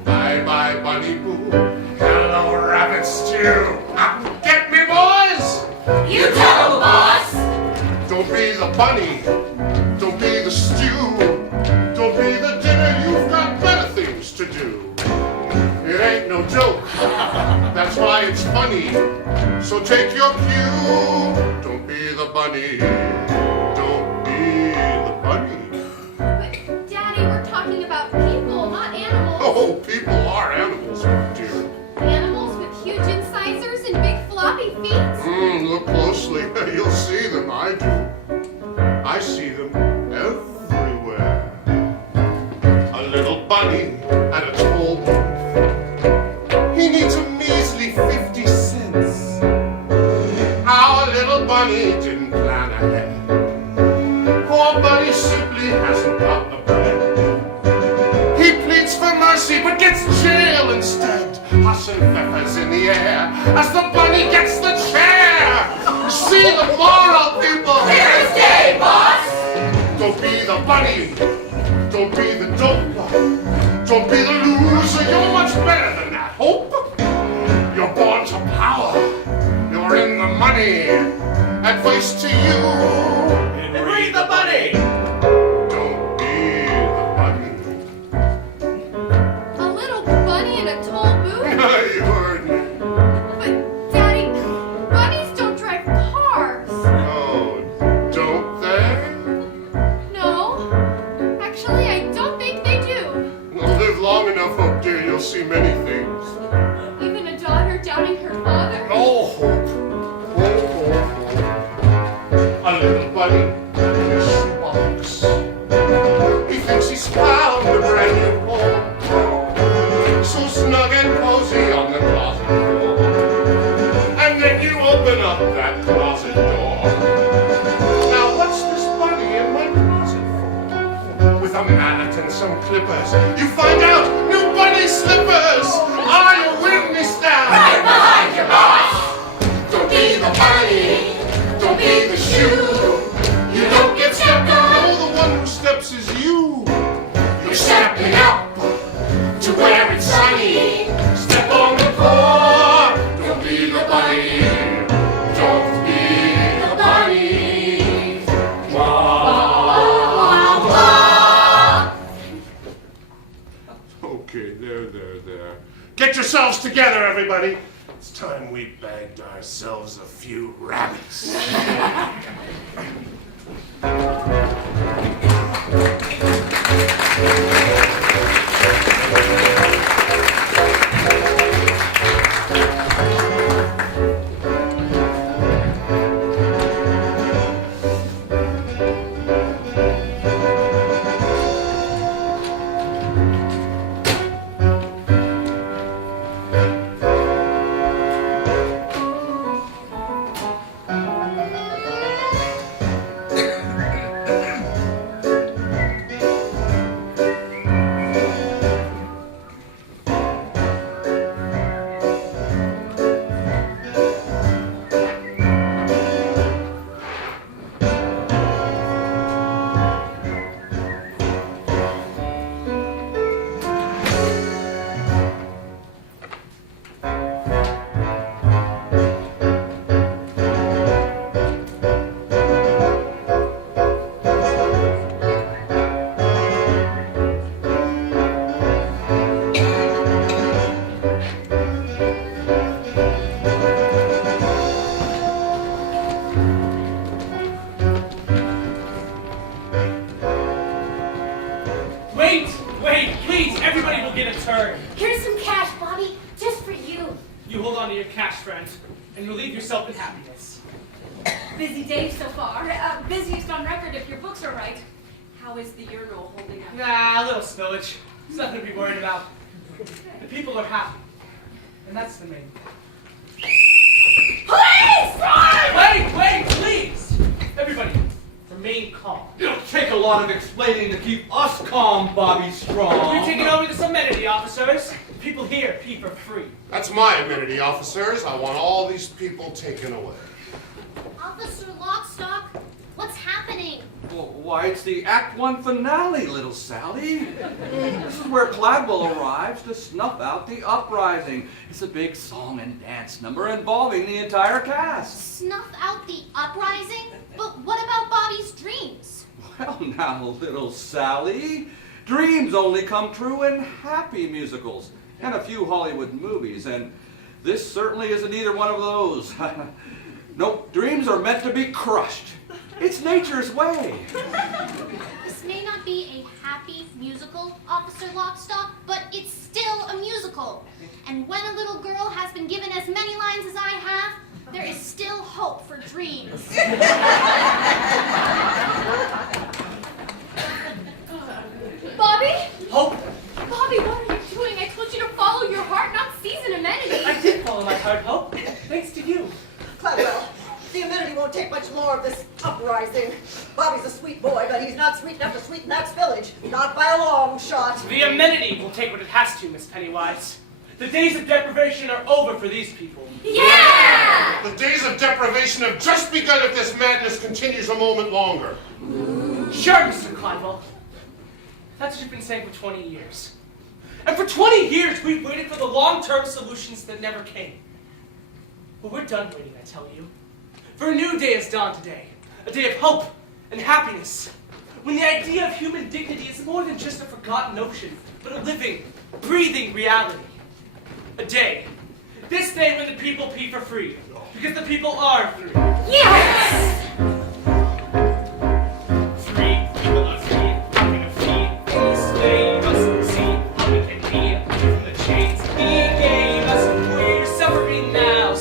Bye-bye, bunny boo. Hello, rabbit stew. Get me, boys? You tell 'em, boss. Don't be the bunny. Don't be the stew. Don't be the dinner. You've got better things to do. It ain't no joke. That's why it's funny. So take your cue. Don't be the bunny. Don't be the bunny. But Daddy, we're talking about people, not animals. Oh, people are animals, dear. Animals with huge incisors and big floppy feet? Look closely. You'll see them. I do. I see them everywhere. A little bunny and a tall one. He needs a measly 50 cents. Our little bunny didn't plan ahead. Poor bunny simply hasn't got the bread. He pleads for mercy but gets jail instead. Hush and peppers in the air as the bunny gets the chair. See the moral, people. Clear as day, boss. Don't be the bunny. Don't be the dope. Don't be the loser. You're much better than that. Hope. You're born to power. You're in the money. Advice to you. And read the bunny. Don't be the bunny. A little bunny in a tall boot? You heard me. But Daddy, Father. No hope. A little bunny in a shoebox. He thinks he's found a brand new home. So snug and cozy on the closet floor. And then you open up that closet door. Now what's this bunny in my closet for? With a mallet and some clippers, you find out new bunny slippers. Are you with me, Stan? Right behind your boss. Don't be the bunny. Don't be the shoe. You don't get stepped on. No, the one who steps is you. You're stepping up to where it's sunny. Step on the floor. Don't be the bunny. Don't be the bunny. Wah, wah, wah. Okay, there. Get yourselves together, everybody. It's time we bagged ourselves a few rabbits. Wait, please, everybody will get a turn. Here's some cash, Bobby, just for you. You hold on to your cash, friend, and relieve yourself in happiness. Busy day so far. Busiest on record if your books are right. How is the urinal holding up? Nah, a little spillage. It's nothing to be worried about. The people are happy, and that's the main thing. Police! Wait, please! Everybody, remain calm. It'll take a lot of explaining to keep us calm, Bobby Strong. We're taking over this amenity, officers. The people here pee for free. That's my amenity, officers. I want all these people taken away. Officer Lockstock, what's happening? Well, why, it's the Act 1 finale, little Sally. This is where Gladwell arrives to snuff out the uprising. It's a big song and dance number involving the entire cast. Snuff out the uprising? But what about Bobby's dreams? Well, now, little Sally, dreams only come true in happy musicals and a few Hollywood movies, and this certainly isn't either one of those. Nope, dreams are meant to be crushed. It's nature's way. This may not be a happy musical, Officer Lockstock, but it's still a musical. And when a little girl has been given as many lines as I have, there is still hope for dreams. Bobby? Hope? Bobby, what are you doing? I told you to follow your heart, not seize an amenity. I did follow my heart, Hope. Thanks to you. Gladwell, the amenity won't take much more of this uprising. Bobby's a sweet boy, but he's not sweet enough to sweeten that spillage. Not by a long shot. The amenity will take what it has to, Miss Pennywise. The days of deprivation are over for these people. Yeah! The days of deprivation have just begun if this madness continues a moment longer. Sure, Mr. Clydeville. That's what you've been saying for 20 years. And for 20 years, we've waited for the long-term solutions that never came. But we're done waiting, I tell you. For a new day has dawned today. A day of hope and happiness. When the idea of human dignity is more than just a forgotten notion, but a living, breathing reality. A day. This day when the people pee for free. Because the people are free. Yes! Free, people are free, having a fee. This day must see how we can be from the chains he gave us. We're suffering now.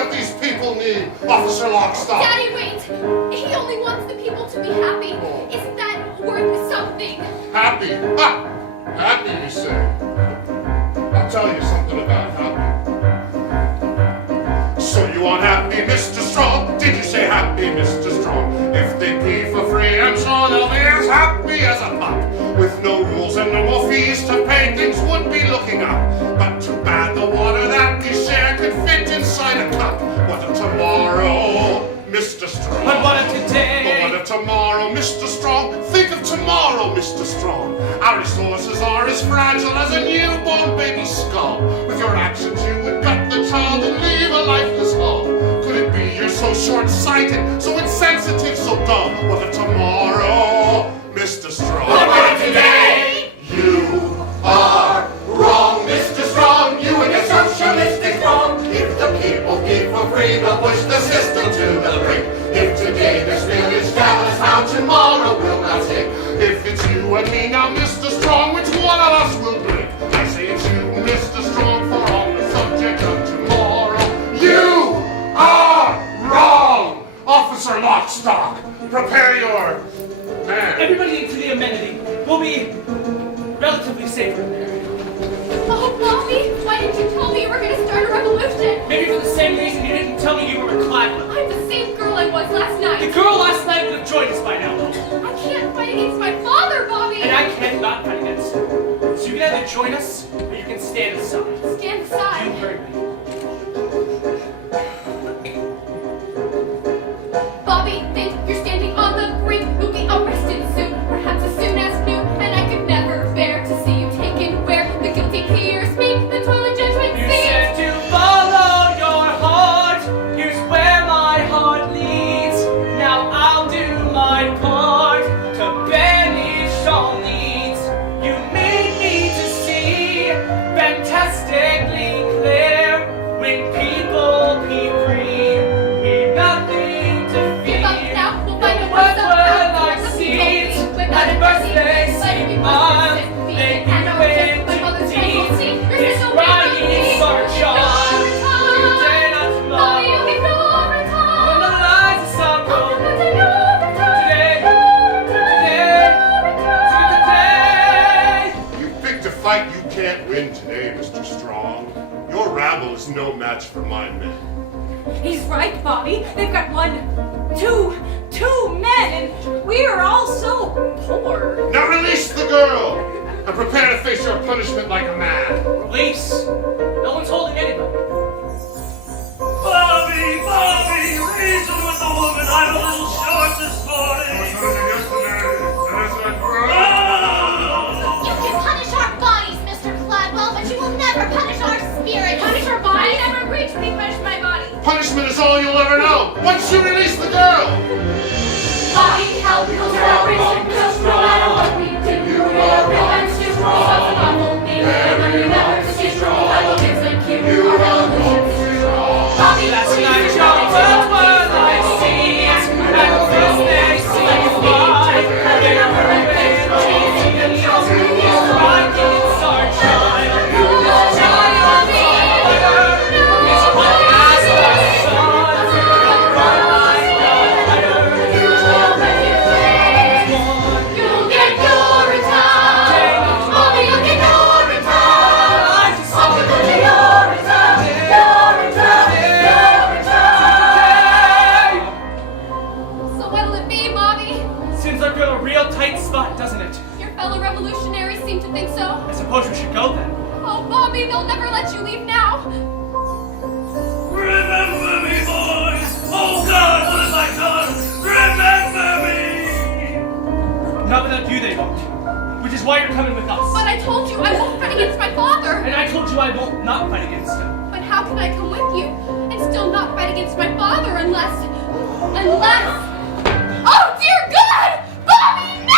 what these people need, Officer Lockstock. Daddy, wait! He only wants the people to be happy. Isn't that worth something? Happy? Ha! Happy, you say? I'll tell you something about happy. So you want happy, Mr. Strong? Did you say happy, Mr. Strong? If they pee for free, I'm sure they'll be as happy as a pup. With no rules and no more fees to pay, things would be looking up. But too bad the water that we share could fit inside a cup. What of tomorrow, Mr. Strong? But what of today? But what of tomorrow, Mr. Strong? Think of tomorrow, Mr. Strong. Our resources are as fragile as a newborn baby's skull. With your actions, you would gut the child and leave a lifeless hull. Could it be you're so short-sighted, so insensitive, so dull? What of tomorrow, Mr. Strong? But what of today? You are wrong, Mr. Strong. You and your socialistic wrong. If the people keep for free, they'll push the system to the brink. If today this village tells us how tomorrow will not stick. If it's you and me now, Mr. Strong, which one of us will blink? I say it's you, Mr. Strong, for on the subject of tomorrow. You are wrong! Officer Lockstock, prepare your man. Everybody into the amenity. We'll be relatively safer in there. Oh, Bobby, why didn't you tell me you were going to start a revolution? Maybe for the same reason you didn't tell me you were a Cladwell. I'm the same girl I was last The night. girl last night would have joined us by now, though. I can't fight against my father, Bobby. And I can't not fight against him. So you can either join us, or you can stand aside. Stand You aside. heard me. Bobby, think you're standing on the brink. You'll be arrested soon, perhaps as soon as noon. And I could never bear to see you taken where the guilty peers speak, the toilet judgment You seat. said to follow your heart. Here's where my heart leads. Now I'll do my part to banish all needs. You made me to see fantastically clear. When people be free, we've nothing to Give up fear. now, we'll find a What way were somehow. like Something seeds? told me, At birthday, see mine. They and you I'll went take my to mother's deeds. table seat. There's It's no riding way Sarge on. Today, not Bobby, you tomorrow. can go over time. When the lights are I'm gone. gonna take over time. Today. You picked a fight you can't win today, Mr. Strong. Your rabble is no match for my men. He's right, Bobby. They've got two men, and we are all so poor. Now release the girl and prepare to face your punishment like a man. Release. No one's holding anybody. Bobby, reason with the woman. I'm a little short this morning. You can punish our bodies, Mr. Cladwell, but you will never punish our spirits. Punish our body. I never agreed to be punished by body. Punishment is all you'll ever know once you release the girl. Body, help, we'll terrorist, just no matter what we do. You are revenge, you strong. Something I won't be there. When you never see strong, I will execute our revolution. Bobby, Last please, night you're your not words were executed. like seeds. At first they seemed wide. They were red cheesy and young. Riding Sarge on. Giant fire. His one last son. Run like fire. You'll get your return. Bobby, you'll get your return. Bobby, you'll get your return. Your return. Your return. So what'll it be, Bobby? Seems like we're in a real tight spot, doesn't it? Your fellow revolutionaries seem to think so. I suppose we should go then. Oh, Bobby, they'll never let you leave now. Remember me, boys. Oh God, what have I done? Remember me. Not without you, they won't. Which is why you're coming with us. But I told you I won't fight against my father. And I told you I won't not fight against him. But how can I come with you and still not fight against my father unless... Oh, dear God! Bobby, no!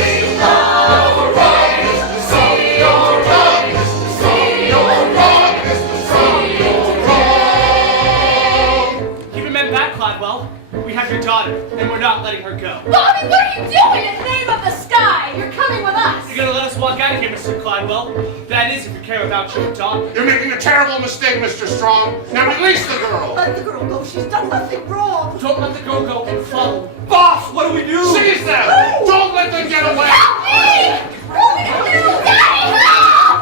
Our not letting her go. Bobby, what are you doing in the name of the sky? You're coming with us. You're gonna let us walk out of here, Mr. Clydewell? That is, if you care about your daughter. You're making a terrible mistake, Mr. Strong. Now release the girl. Let the girl go. She's done nothing wrong. Don't let the girl go and follow. Boss, what do we do? Seize them. Don't let them get away. Help me! What are we gonna do? Daddy, help!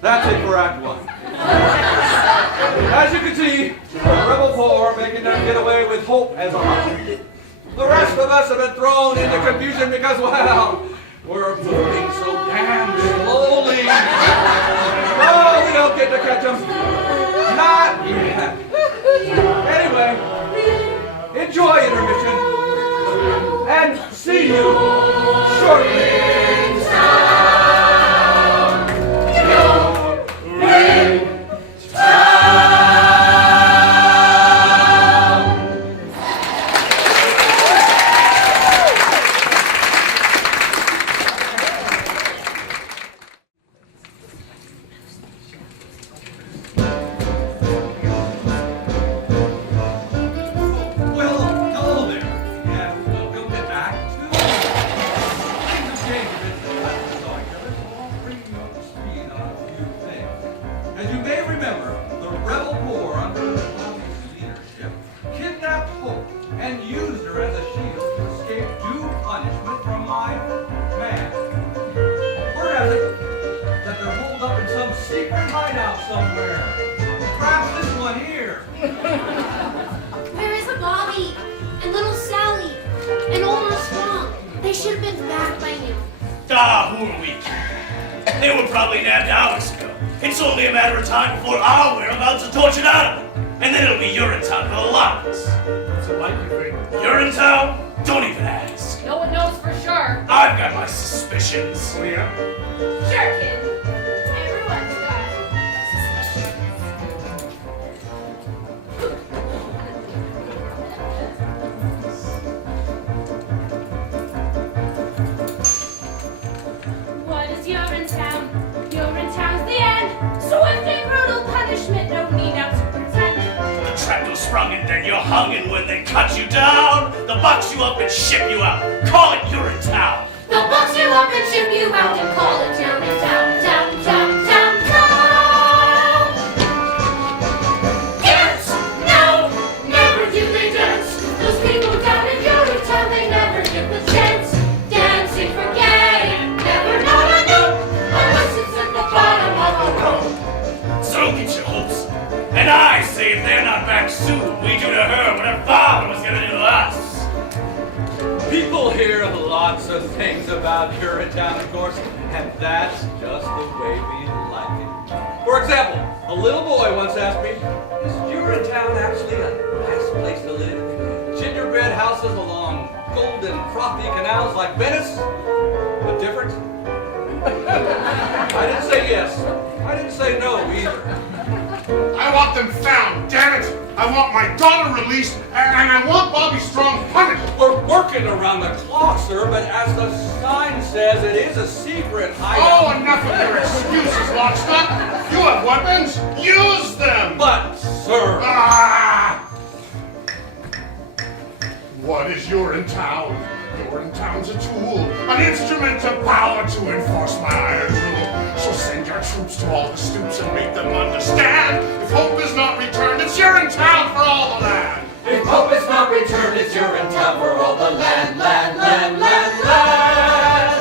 That's it for Act 1. As you can see, the rebel corps are making them get away with hope as a whole. The rest of us have been thrown into confusion because, well, we're moving so damn slowly. Oh, we don't get to catch them. Not yet. Anyway, enjoy intermission. And see you shortly. Urinetown for the lot of us. What's it like, you think? Urinetown? Don't even ask. No one knows for sure. I've got my suspicions. Oh, yeah? Sure, kid. Everyone's got suspicions. What is Urinetown? Urinetown's the end. Swift and brutal punishment, no need now to pretend. The trap was sprung and then you're hung, and when they cut you down, they'll box you up and ship you out. Call it Urinetown. They'll box you up and ship you out and call it Urinetown, town, town, town, town. Dance! No, never do they dance. Those people down in Urinetown, they never get the chance. Dancing, forgetting, never know a note, unless it's at the bottom of a road. So don't get your hopes up. And I say if they're not back soon, we do to her what her father was gonna do to us. People hear lots of things about Urinetown, of course, and that's just the way we like it. For example, a little boy once asked me, is Urinetown actually a nice place to live? Gingerbread houses along golden, frothy canals like Venice? But different? I didn't say yes. I didn't say no either. I want them found, damn it! I want my daughter released, and I want Bobby Strong punished! We're working around the clock, sir, but as the sign says, it is a secret hideout. Oh, enough of your excuses, Lockstock! You have weapons? Use them! But, sir... Ah! What is Urinetown? Urinetown's a tool, an instrument of power to enforce my iron rule. So send your troops to all the stoops and make them understand. If hope is not returned, it's Urinetown for all the land. If hope is not returned, it's Urinetown for all the land, land, land, land, land.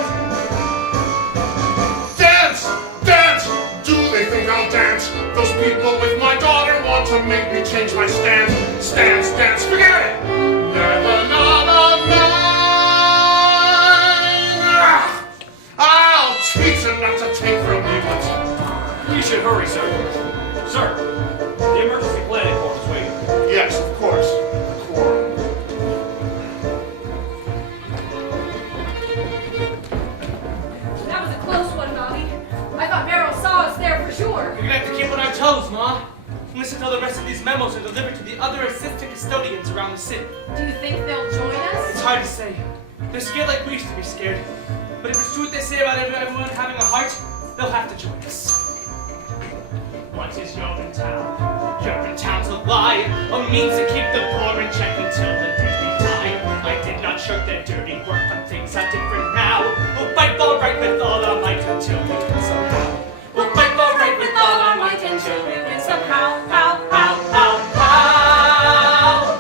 Dance! Dance! Do they think I'll dance? Those people with my daughter want to make me change my stance. Stance, dance, forget it! Never, not a nine! I'll teach them not to take from me what's... You should hurry, sir. Sir, the emergency planning corps is waiting. Yes, of course. The quorum. on. Listen till the rest of these memos are delivered to the other assistant custodians around the city. Do you think they'll join us? It's hard to say. They're scared like we used to be scared. But if it's true what they say about everyone having a heart, they'll have to join us. What is Urinetown? Urinetown's a lie, a means to keep the poor in check until the day they die. I did not shirk their dirty work, but things are different now. We'll fight the right with all our might until we win somehow. We'll fight the right with all our might until we win somehow. How, how, how, how.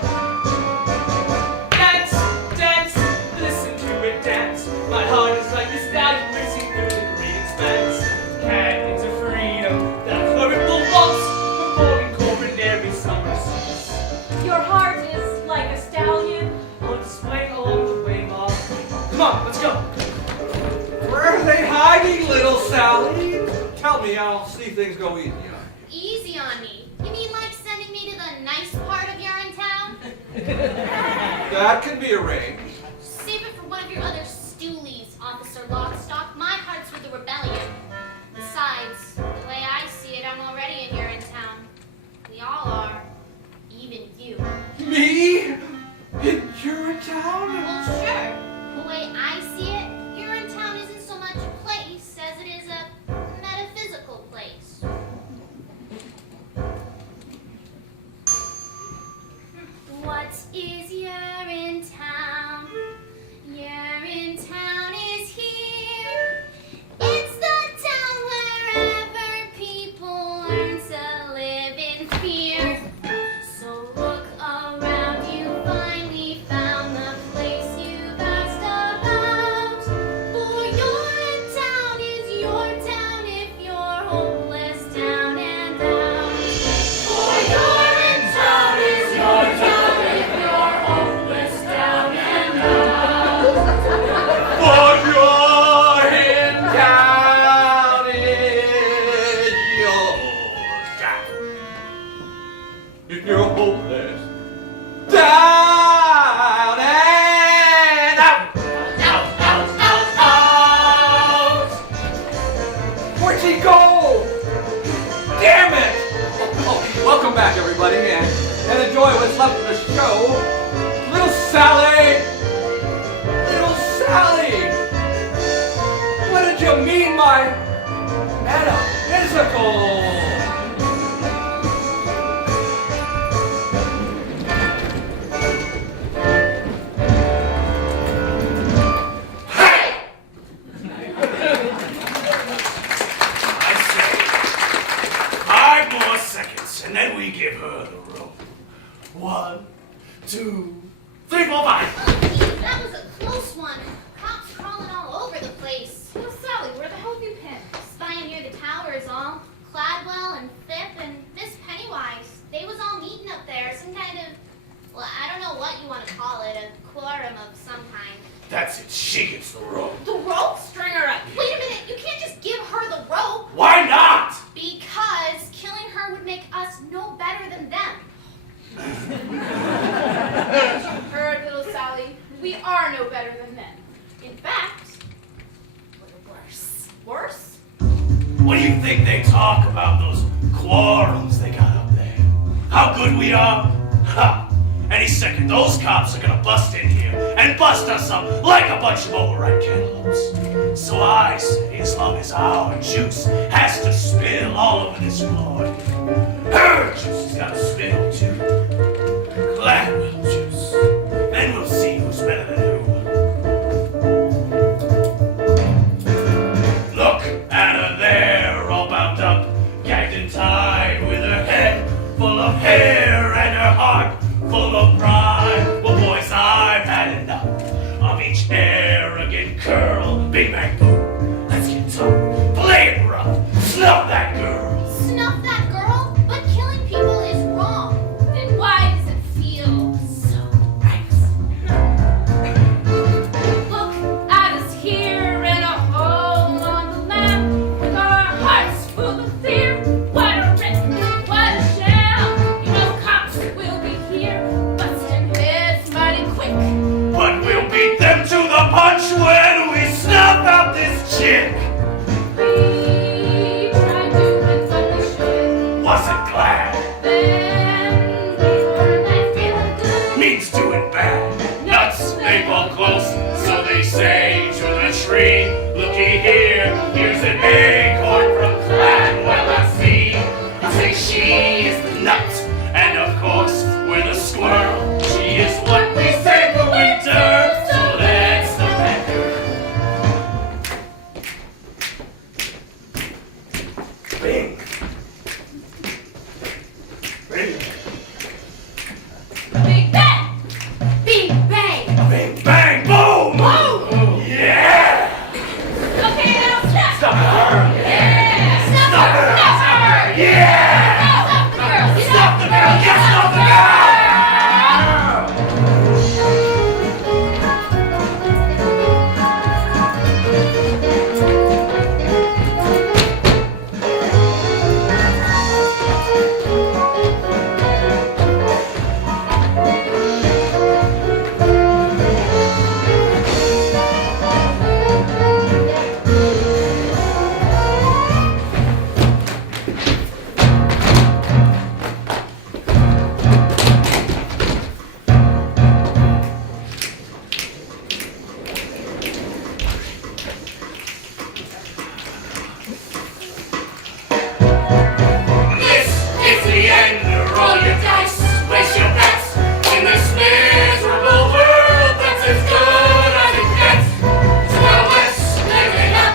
Dance, dance, listen to it dance. My heart is like a stallion racing through the great expanse. Canyons of freedom, that's where it belongs. Performing coronary summer songs. Your heart is like a stallion. I'll explain along the way, Mom. Come on, let's go. Where are they hiding, little Sally? Tell me, I'll see things go easy on you. Easy on me. You mean like sending me to the nice part of Urinetown? That can be arranged. Save it for one of your other stoolies, Officer Lockstock. My heart's with the rebellion. Besides, the way I see it, I'm already in Urinetown. We all are. Even you. Me? In Urinetown? Well, sure. The way I see it, Urinetown isn't so much a place as it is a metaphysical place. What is Urinetown? Urinetown is here. It's the town wherever people learn to live in fear. So look around, you finally found the place you've asked about. For Urinetown is your town if you're hopeless down and out. For Urinetown is your town if you're hopeless down and out. For you're in town, it's your town. If you're hopeless, down and out. Out, out, out, out. Where'd she go? Damn it! Oh, welcome back, everybody, and enjoy what's left of the show. Little Sally! Little Sally! What did you mean by metaphysical? I say, 5 more seconds, and then we give her the rope. 1, 2, 3, 4, 5. That was a close one. Cops crawling all over the place. Well, Sally, where the hell have you been? Spying near the tower is all. Cladwell and Phipp and Miss Pennywise. They was all meeting up there. Some kind of, well, I don't know what you want to call it. A quorum of some kind. That's it, she gets the rope. The rope? String her up. Wait a minute. You can't just give her the rope. Why not? Because killing her would make us no better than them. As you heard, little Sally, we are no better than them. In fact, we're worse. Worse? What do you think they talk about, those quorums they got up there? How good we are? Ha! Any second, those cops are gonna bust in here and bust us up like a bunch of overripe cantaloupes. So I say, as long as our juice has to spill all over this floor, her juice has gotta spill too. Gladwell juice. Then we'll see who's better than who. Look at her there, all bound up, gagged and tied, with her head full of hair and her heart full of pride. Well, boys, I've had enough of each arrogant curl. Big bang boom, let's get tough. Play it rough, snuff that girl. Snuff that girl? But killing people is wrong. Then why does it feel so right? Look at us here in a hole on the land with our hearts full of fear. What a risk, what a sham. You know cops will be here. Then before I feel good. Means doing bad. Nuts, they fall close, so they say to the tree. Looky here, here's an acorn from Clanwell at sea. I say she is the nut, and of course we're the squirrel. She is what we say for winter, so that's the pecker. Bing. Bing. Big bang! Big bang! Bing, bang, boom! Boom! Yeah! Okay, now stop! Stop the girl! Yeah! Stop her! Stop her! Yeah! Stop the girl! Stop the girl! Yes, stop the girl! This is the end. Roll your dice, place your bets in this miserable world that's as good as it gets. So let's live it up,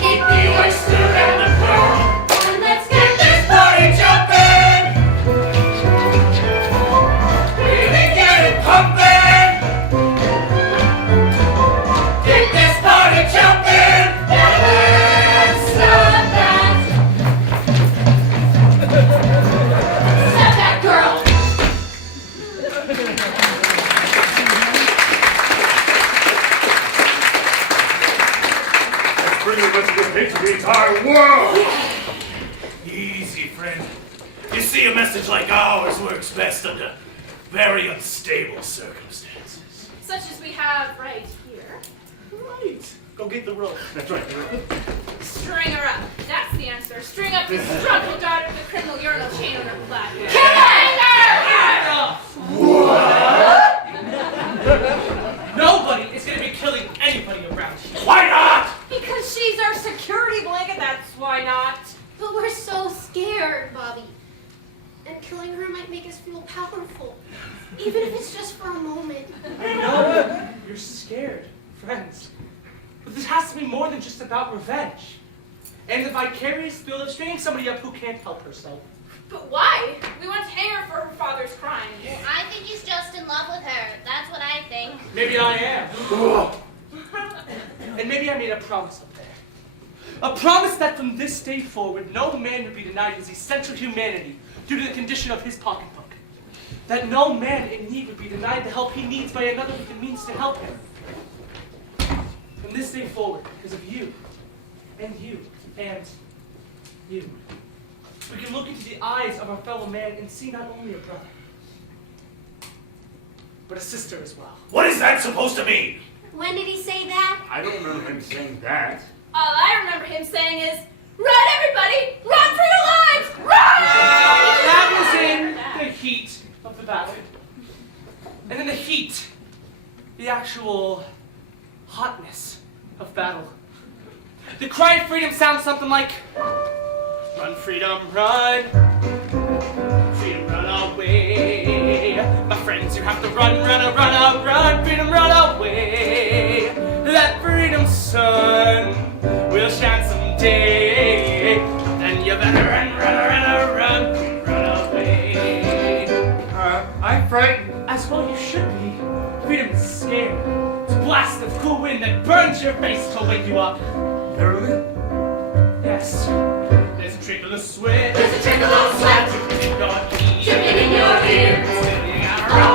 eat the oyster and the pearl, and let's get this party jumping. Really get it pumping. Get this party jumping. Yeah, let's stop that. Stop that girl! That's pretty much a good picture of the entire world. Easy, friend. You see, a message like ours works best under very unstable circumstances. Such as we have right here. Right. Go get the rope. That's right. String her up. That's the answer. String up this drunken daughter with a criminal urinal chain on her flat. Nobody is going to be killing anybody around here. Why not? Because she's our security blanket, that's why not. But we're so scared, Bobby. And killing her might make us feel powerful. Even if it's just for a moment. I know you're scared, friends. But this has to be more than just about revenge. And the vicarious feel of stringing somebody up who can't help herself. But why? We want to hang her for her father's crimes. Well, I think he's just in love with her. That's what I think. Maybe I am. And maybe I made a promise up there. A promise that from this day forward, no man would be denied his essential humanity due to the condition of his pocketbook. That no man in need would be denied the help he needs by another with the means to help him. From this day forward, because of you, and you, and you, we can look into the eyes of our fellow man and see not only a brother, but a sister as well. What is that supposed to mean? When did he say that? I don't remember him saying that. All I remember him saying is, run everybody! Run for your lives! Run! That was in the heat of the battle. And in the heat, the actual hotness of battle. The cry of freedom sounds something like, run, freedom, run. Freedom, run away. My friends, you have to run, run, freedom, run away. That freedom sun will shine someday. Then you better run away. I'm frightened. As well you should be. Freedom is scared. It's a blast of cool wind that burns your face to wake you up. Literally? Yes. There's a trickle of sweat. There's a trickle of sweat in your ear. dripping in your ears. Run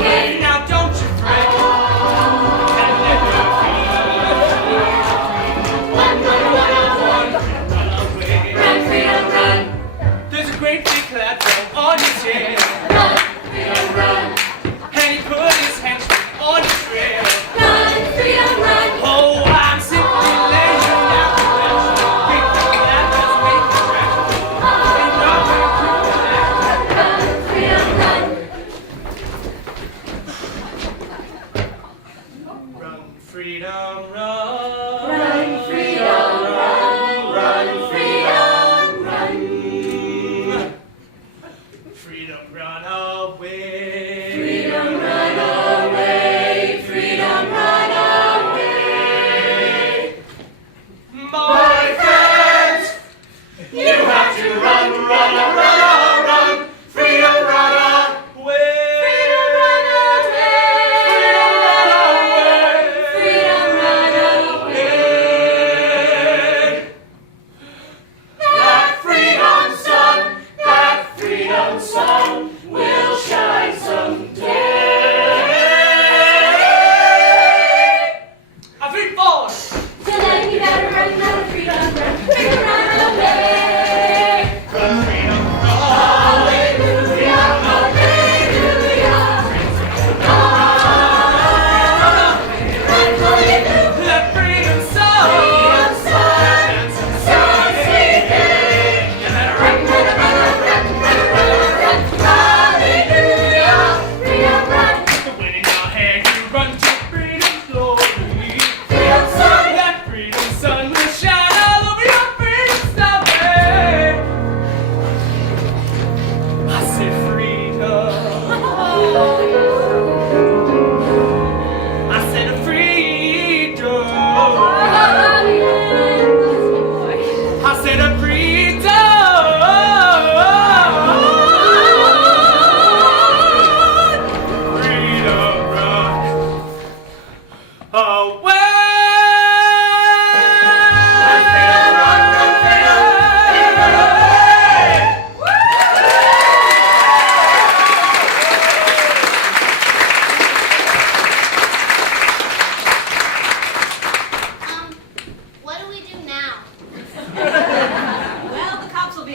away. Now don't you fret. And let your feet Run, freedom, run. There's a great big cloud on your chest. Run, freedom, run. And he put his hands on your trail. Run, freedom, run. Oh, I'm simply laying down the trash. Big cloud does make the trash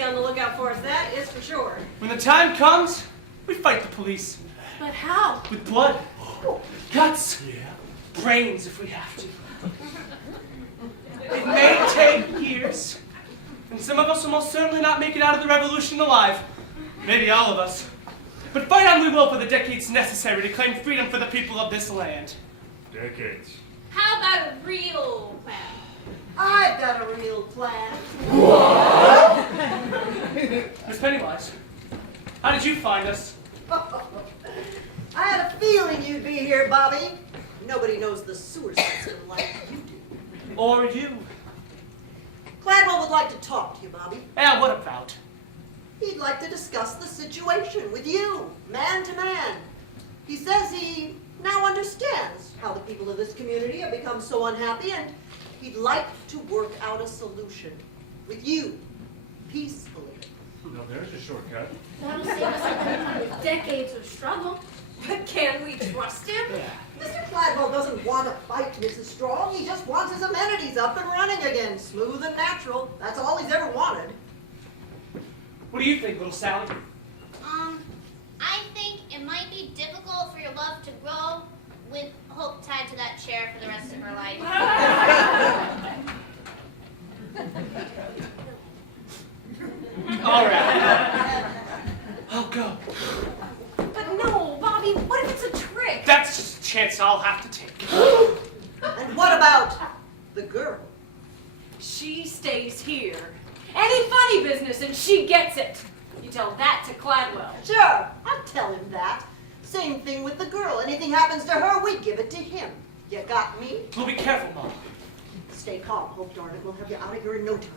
on the lookout for us, that is for sure. When the time comes, we fight the police. But how? With blood, guts, brains if we have to. It may take years, and some of us will most certainly not make it out of the revolution alive. Maybe all of us. But fight on we will for the decades necessary to claim freedom for the people of this land. Decades. How about a real plan? I've got a real plan. Miss Pennywise, how did you find us? I had a feeling you'd be here, Bobby. Nobody knows the sewer system like you do. Or you? Cladwell would like to talk to you, Bobby. Yeah, what about? He'd like to discuss the situation with you, man to man. He says he now understands how the people of this community have become so unhappy, and he'd like to work out a solution with you, peacefully. No, there's a shortcut. That'll save us decades of struggle. But can we trust him? Yeah. Mr. Cladwell doesn't want to fight Mrs. Strong. He just wants his amenities up and running again, smooth and natural. That's all he's ever wanted. What do you think, little Sally? I think it might be difficult for your love to grow with hope tied to that chair for the rest of her life. All right. I'll go. But no, Bobby, what if it's a trick? That's just a chance I'll have to take. And what about the girl? She stays here. Any funny business and she gets it. You tell that to Cladwell. Sure, I'll tell him that. Same thing with the girl. Anything happens to her, we give it to him. You got me? Well, be careful, Mom. Stay calm, Hope, darling. We'll have you out of here in no time.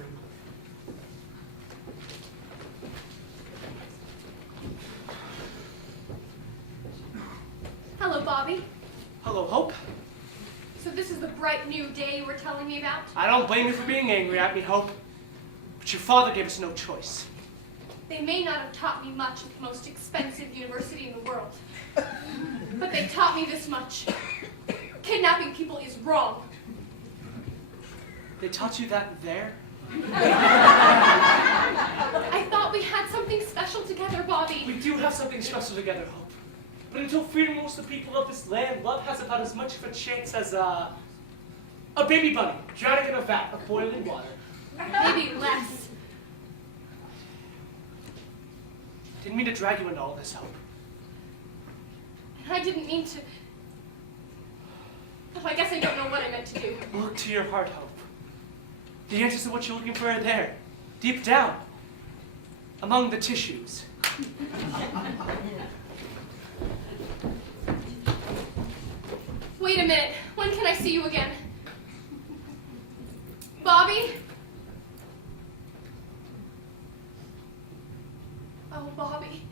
Hello, Bobby. Hello, Hope. So this is the bright new day you were telling me about? I don't blame you for being angry at me, Hope. But your father gave us no choice. They may not have taught me much at the most expensive university in the world. But they taught me this much. Kidnapping people is wrong. They taught you that there? I thought we had something special together, Bobby. We do have something special together, Hope. But until freedom rules the people of this land, love has about as much of a chance as a baby bunny drowning in a vat of boiling water. Maybe less. Didn't mean to drag you into all this, Hope. I didn't mean to. Oh, I guess I don't know what I meant to do. Look to your heart, Hope. The answers to what you're looking for are there, deep down, among the tissues. Wait a minute. When can I see you again? Bobby? Oh, Bobby.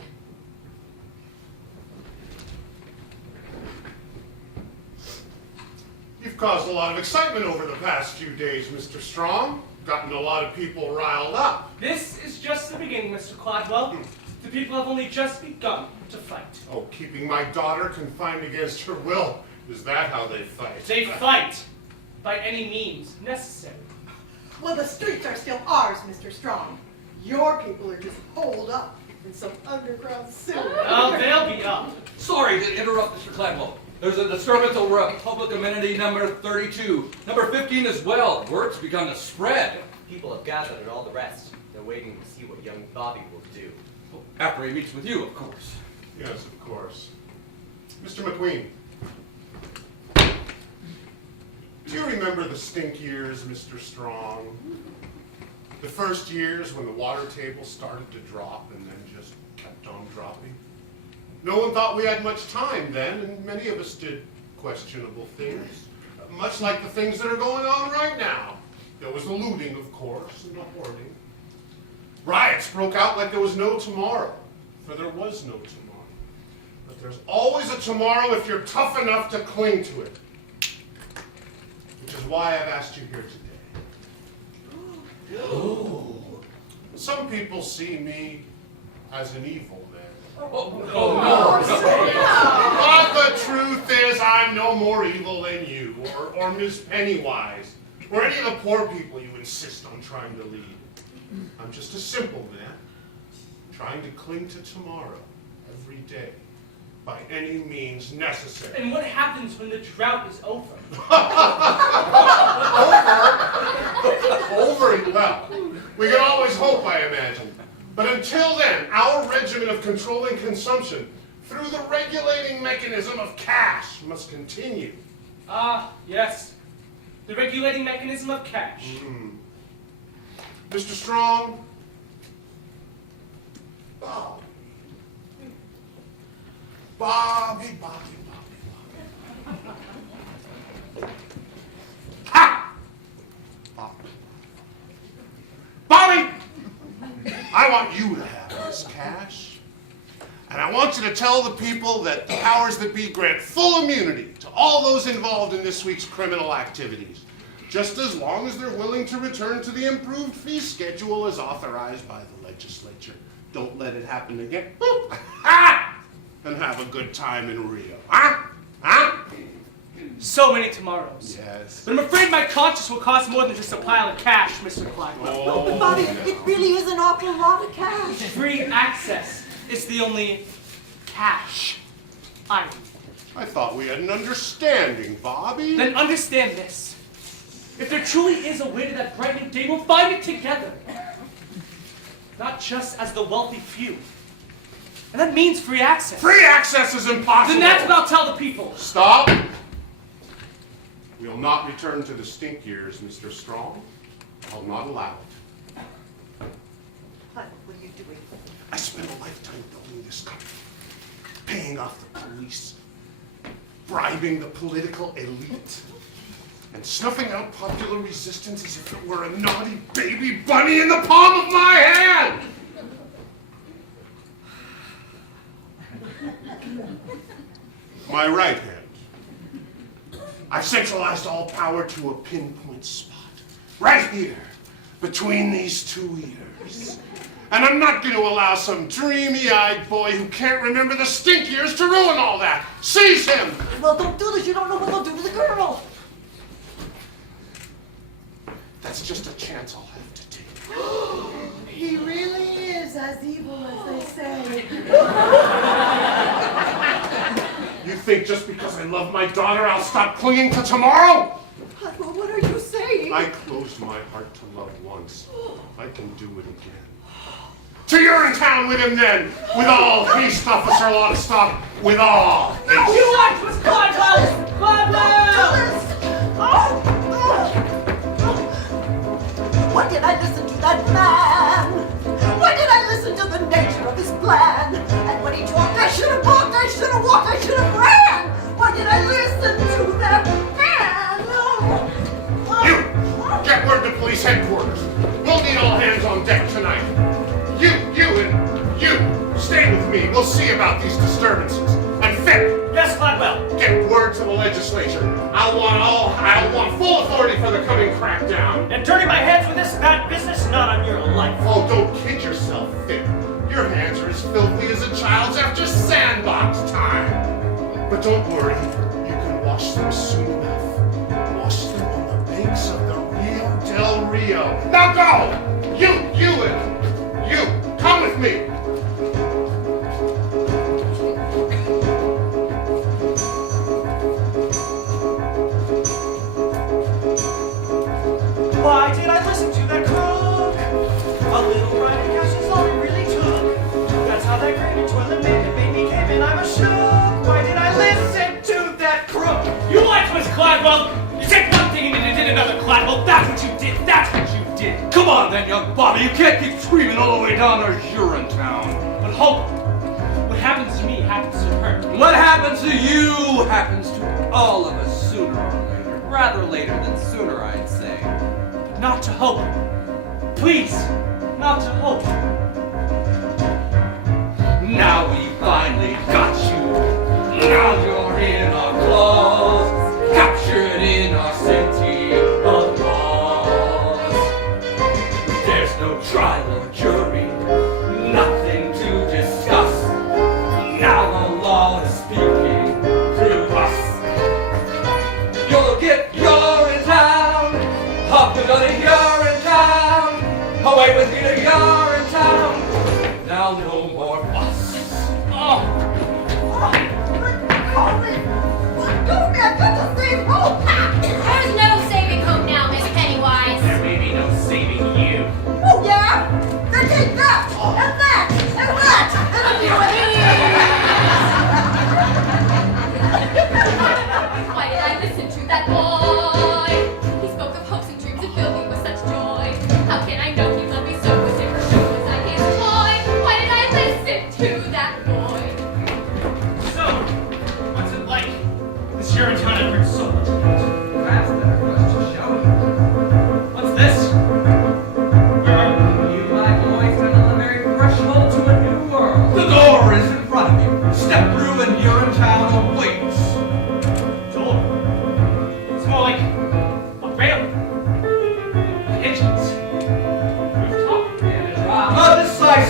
You've caused a lot of excitement over the past few days, Mr. Strong. Gotten a lot of people riled up. This is just the beginning, Mr. Cladwell. The people have only just begun to fight. Oh, keeping my daughter confined against her will. Is that how they fight? They fight by any means necessary. Well, the streets are still ours, Mr. Strong. Your people are just holed up in some underground sewer. Oh, they'll be up. Sorry to interrupt, Mr. Cladwell. There's a disturbance over at public amenity number 32. Number 15 as well. Word's begun to spread. People have gathered and all the rest. They're waiting to see what young Bobby will do. After he meets with you, of course. Yes, of course. Mr. McQueen. Do you remember the stink years, Mr. Strong? The first years when the water table started to drop and then just kept on dropping? No one thought we had much time then, and many of us did questionable things. Much like the things that are going on right now. There was the looting, of course, and the hoarding. Riots broke out like there was no tomorrow, for there was no tomorrow. But there's always a tomorrow if you're tough enough to cling to it. Which is why I've asked you here today. Some people see me as an evil man. But the truth is I'm no more evil than you, or Miss Pennywise, or any of the poor people you insist on trying to lead. I'm just a simple man, trying to cling to tomorrow every day, by any means necessary. And what happens when the drought is over? Over? Well, we can always hope, I imagine. But until then, our regimen of controlling consumption through the regulating mechanism of cash must continue. Ah, yes. The regulating mechanism of cash. Mr. Strong? Bobby. Bobby, Bobby, Bobby, Bobby. Ha! Bobby. Bobby! I want you to have this cash. And I want you to tell the people that the powers that be grant full immunity to all those involved in this week's criminal activities, just as long as they're willing to return to the improved fee schedule as authorized by the legislature. Don't let it happen again. And have a good time in Rio. Huh? So many tomorrows. Yes. But I'm afraid my conscience will cost more than just a pile of cash, Mr. Clydesdale. Oh, Bobby, it really is an awful lot of cash. Free access is the only cash I need. I thought we had an understanding, Bobby. Then understand this. If there truly is a way to that bright new day, we'll find it together. Not just as the wealthy few. And that means free access. Free access is impossible. Then that's what I'll tell the people. Stop. We'll not return to the stink years, Mr. Strong. I'll not allow it. What are you doing? I spent a lifetime building this country, paying off the police, bribing the political elite, and snuffing out popular resistance as if it were a naughty baby bunny in the palm of my hand. My right hand. I've centralized all power to a pinpoint spot, right here, between these two ears. And I'm not going to allow some dreamy-eyed boy who can't remember the stink years to ruin all that. Seize him! Well, don't do this. You don't know what they'll do to the girl. That's just a chance I'll have to take. He really is as evil as they say. You think just because I love my daughter, I'll stop clinging to tomorrow? What are you saying? I closed my heart to love once. I can do it again. To Urinetown with him then, with all haste, Officer Lockstock, with all haste. You watch what's Clydesdale! Clydesdale! Why did I listen to that man? Why did I listen to the nature of his plan? And when he talked, I should have walked, I should have walked, I should have ran! Why did I listen to that man? You! Get word to police headquarters. We'll need all hands on deck tonight. You, and you, stay with me. We'll see about these disturbances. And Fick! Yes, Cladwell. Get word to the legislature. I want full authority for the coming crackdown. And dirty my hands with this bad business, not on your life. Oh, don't kid yourself, Fick. Your hands are as filthy as a child's after sandbox time. But don't worry, you can wash them soon enough. Wash them on the banks of the Rio del Rio. Now go! You, come with me. Why did I listen to that crook? A little private cash is all it really took. That's how that great toilet made me came and I'm a shook. Why did I listen to that crook? You watch what's Clydesdale! You said one thing and you did another, Clydesdale! That's what you did! That's what you did! Come on then, young Bobby. You can't keep screaming all the way down to Urinetown. But hope, what happens to me happens to her. What happens to you happens to all of us sooner or later. Rather later than sooner, I'd say. Not to hope. Please, not to hope. Now we finally got you. Now you're in our claws, captured in our city of laws. There's no trial or jury, nothing to discuss. Now the law is speaking through us. You'll get Urinetown, Hop the gun in Urinetown, away with you.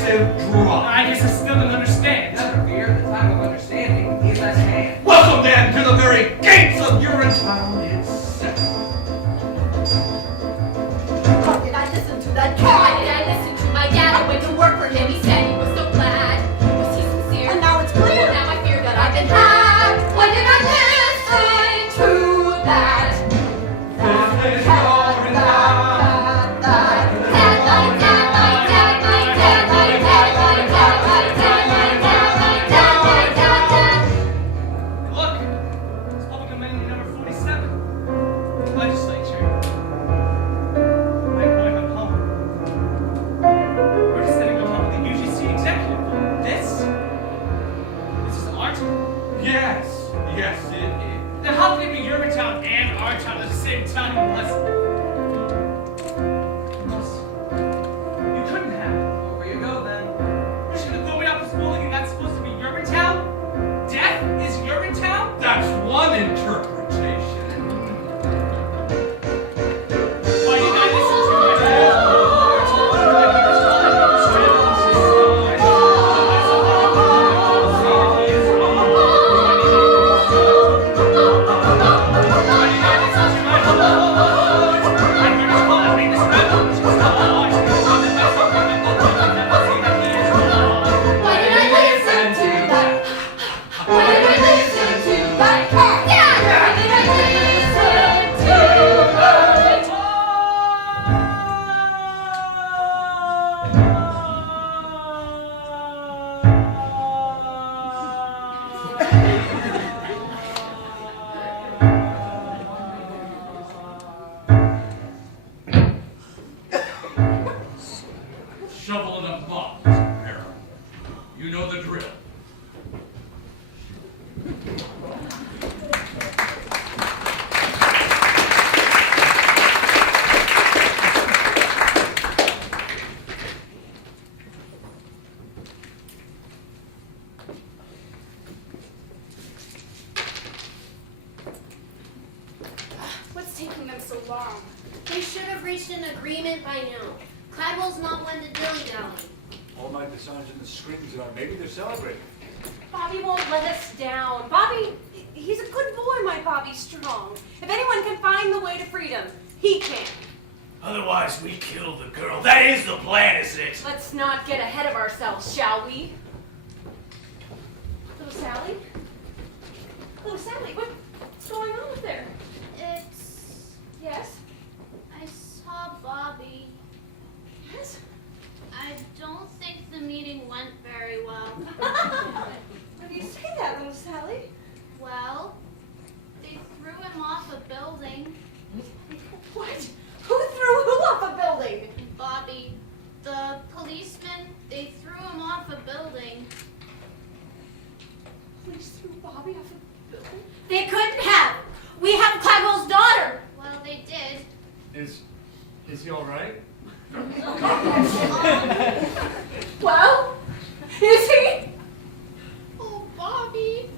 massive drop. I guess I still don't understand. Never fear, the time of understanding is at hand. Welcome then to the very gates of Urinetown itself. Why did I listen to that Why cat? did I listen to my dad? I went to work for him. He said he was so glad. Was he sincere? And now it's clear. Well, now I fear that I've been had. Why did I listen to that? This is Urinetown. Dad, my dad, my dad, my dad, my dad, my dad, my dad, my dad, my dad, my dad, dad. Look, it's public amendment number 47. Legislature. My boy went home. We're just sitting on top of the UGC executive. This is art. Yes, yes it is. Then how can it be Urinetown and our town at the same time? You couldn't have. Over you go then. We're just gonna throw me off this building and that's supposed to be Urinetown? Death is Urinetown? That's one interpretation. Why did I listen to my dad? Why did I listen to that? Why did I listen to that? Yeah! Why did I listen to that? Shovel in a mop, Mr. Harrow. You know the drill. What's taking them so long? They should have reached an agreement by now. Cladwell's not one to dilly-dally. All night the signs and the screams are. Maybe they're celebrating. Bobby won't let us down. Bobby, he's a good boy, my Bobby's strong. If anyone can find the way to freedom, he can. Otherwise, we kill the girl. That is the plan, isn't it? Let's not get ahead of ourselves, shall we? Little Sally? Little Sally, what's going on up there? It's... Yes? I saw Bobby. Yes? I don't think the meeting went very well. Why do you say that, little Sally? Well, they threw him off a building. What? Who threw who off a building? Bobby, the policemen, they threw him off a building. Police threw Bobby off a building? They couldn't have. We have Cladwell's daughter. Well, they did. Is he all right? Well, is he? Oh, Bobby.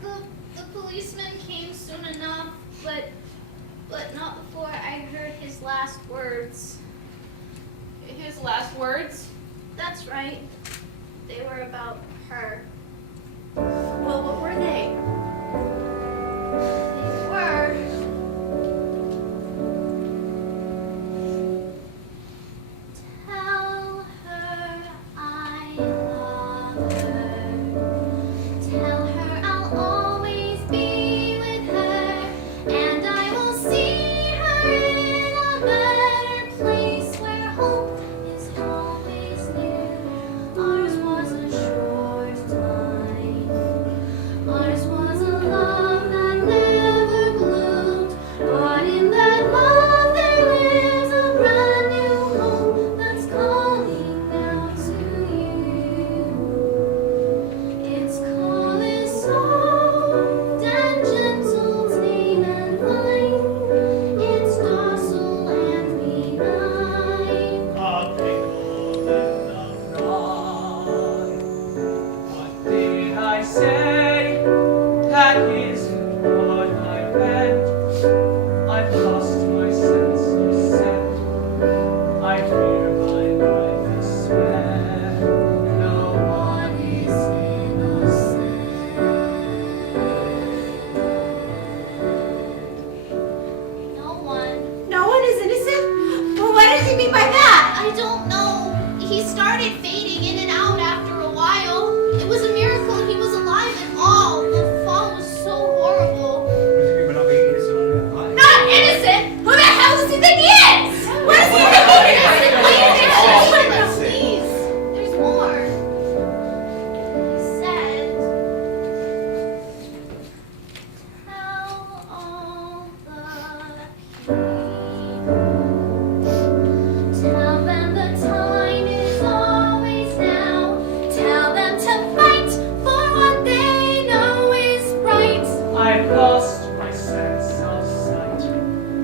The policeman came soon enough, but not before I heard his last words. His last words? That's right. They were about her. Well, what were they? They were. Tell her I love her. Tell her I'll always be with her. And I will see her in a better place where hope is always near. Ours was a short time. started fading in and out after a while. It was a miracle he was alive at all. The fall was so horrible. Not innocent? Who the hell does he think he is? What does he think he is? Please, there's more. He said, tell all the people, tell them the time is always now. Tell them to fight for what they know is right. I've lost my sense of sight,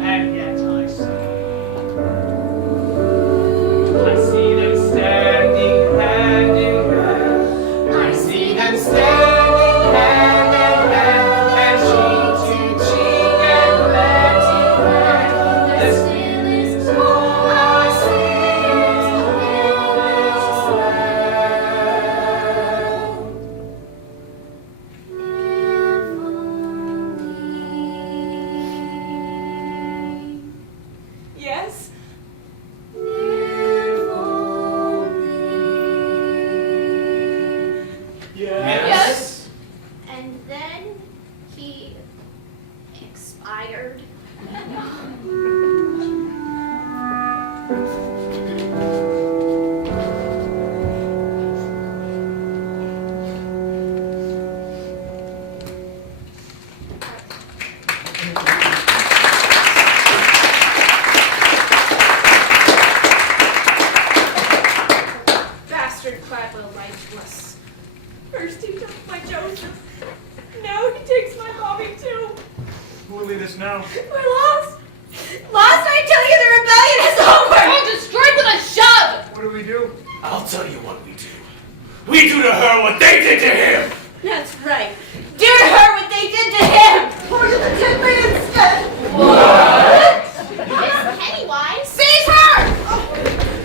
and yet I see. I see them standing hand in hand. I see them standing hand in hand, and cheek to cheek and hand in hand. There still is more I Yes? Yes. And then he expired. Bastard Cladwell lied to us. First he took my Joseph. Now he takes my Bobby too. Who will lead us now? We're lost. Lost, I tell you, the rebellion is over. We're destroyed with a shove! What do we do? I'll tell you what we do. We do to her what they did to him! That's right. Do to her what they did to him. Or you can take me instead. Miss Pennywise? Seize her!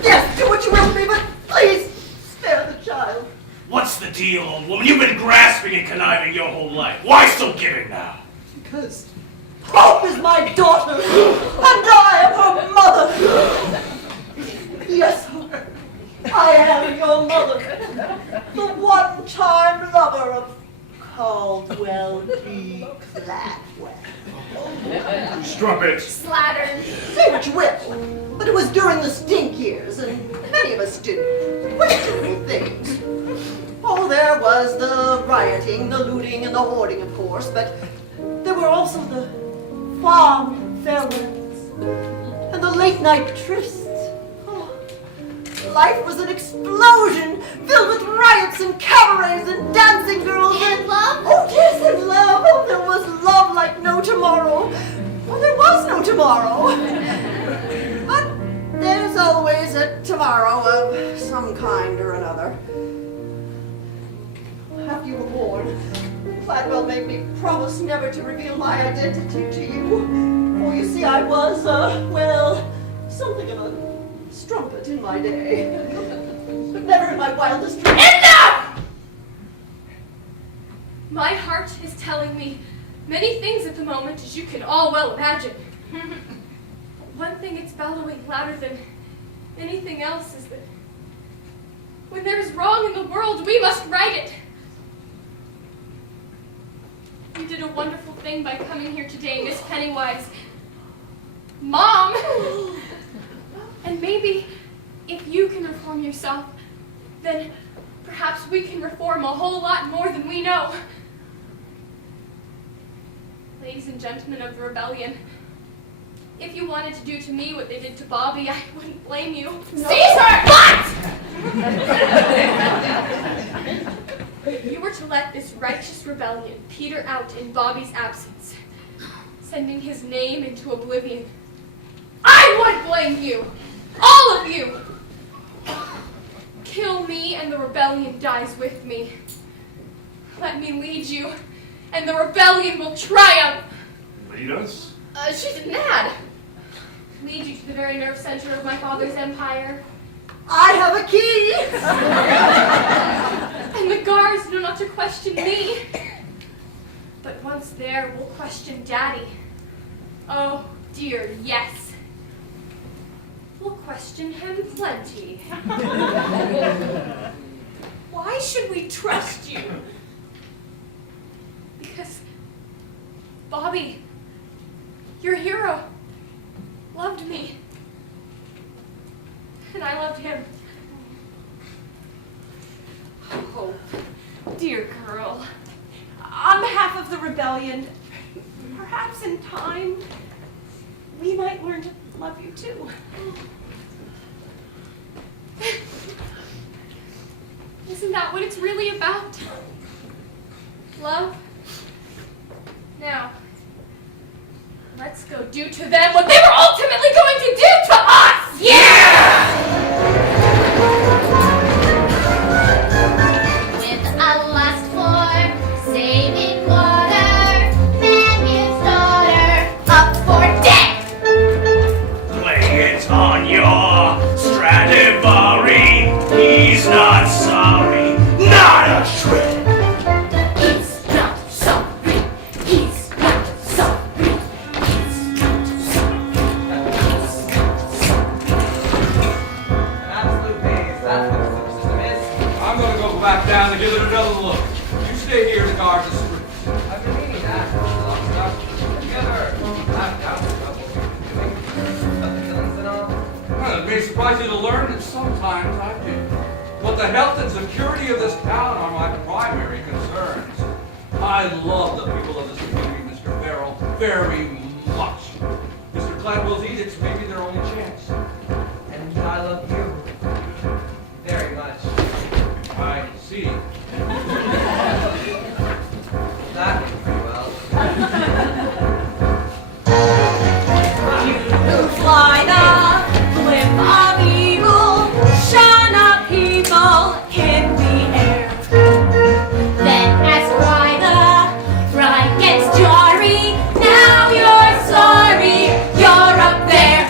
Yes, do what you will with me, but please spare the child. What's the deal, old woman? You've been grasping and conniving your whole life. Why so giving now? Because Hope is my daughter, and I am her mother. Yes, Hope, I am your mother, the one-time lover of Caldwell B. Cladwell. Strumpet. Slattern. Say what you will, but it was during the stink years, and many of us did questionable things. Oh, there was the rioting, the looting, and the hoarding, of course, but there were also the farm farewells and the late-night trysts. Oh, life was an explosion filled with riots and cabarets and dancing girls And love? Oh, yes, and love. Oh, there was love like no tomorrow. Well, there was no tomorrow. But there's always a tomorrow of some kind or another. After you were born, Cladwell made me promise never to reveal my identity to you. For you see, I was, well, something of a strumpet in my day. But never in my wildest dreams. Enough! My heart is telling me many things at the moment, as you can all well imagine. But one thing it's bellowing louder than anything else is that when there is wrong in the world, we must right it. You did a wonderful thing by coming here today, Miss Pennywise. Mom! And maybe if you can reform yourself, then perhaps we can reform a whole lot more than we know. Ladies and gentlemen of the rebellion, if you wanted to do to me what they did to Bobby, I wouldn't blame you. No. Seize her! What? If you were to let this righteous rebellion peter out in Bobby's absence, sending his name into oblivion, I would blame you! All of you! Kill me and the rebellion dies with me. Let me lead you, and the rebellion will triumph! Lead us? She's mad! Lead you to the very nerve center of my father's empire. I have a key! And the guards know not to question me. But once there, we'll question Daddy. Oh, dear, yes. We'll question him plenty. Why should we trust you? Because Bobby, your hero, loved me. And I loved him. Hope, dear girl, on behalf of the rebellion, perhaps in time, we might learn to love you too. Isn't that what it's really about? Love? Now, let's go do to them what they were ultimately going to do to us! Yeah! With a lust for saving water, man gives daughter up for dead. Play it on your Stradivari. He's not sorry, not a shred. He's not sorry. He's not sorry. He's not An absolute maze, that's what the sewer system is. I'm gonna go back down and give it another look. You stay here to guard the streets. I've been meaning that. Long enough. Have you ever laughed out the trouble doing about the killings and all? Well, it'd be surprising to learn that sometimes I do. But the health and security of this town are my primary concerns. I love the people of this community, Mr. Farrell, very much. Mr. Cladwell's edicts may be their only chance. And I love you very much. I see. That went pretty well. You fly the cliff of evil, shine up people in the air. Then as why the Ride gets jarry, now you're sorry, you're up there.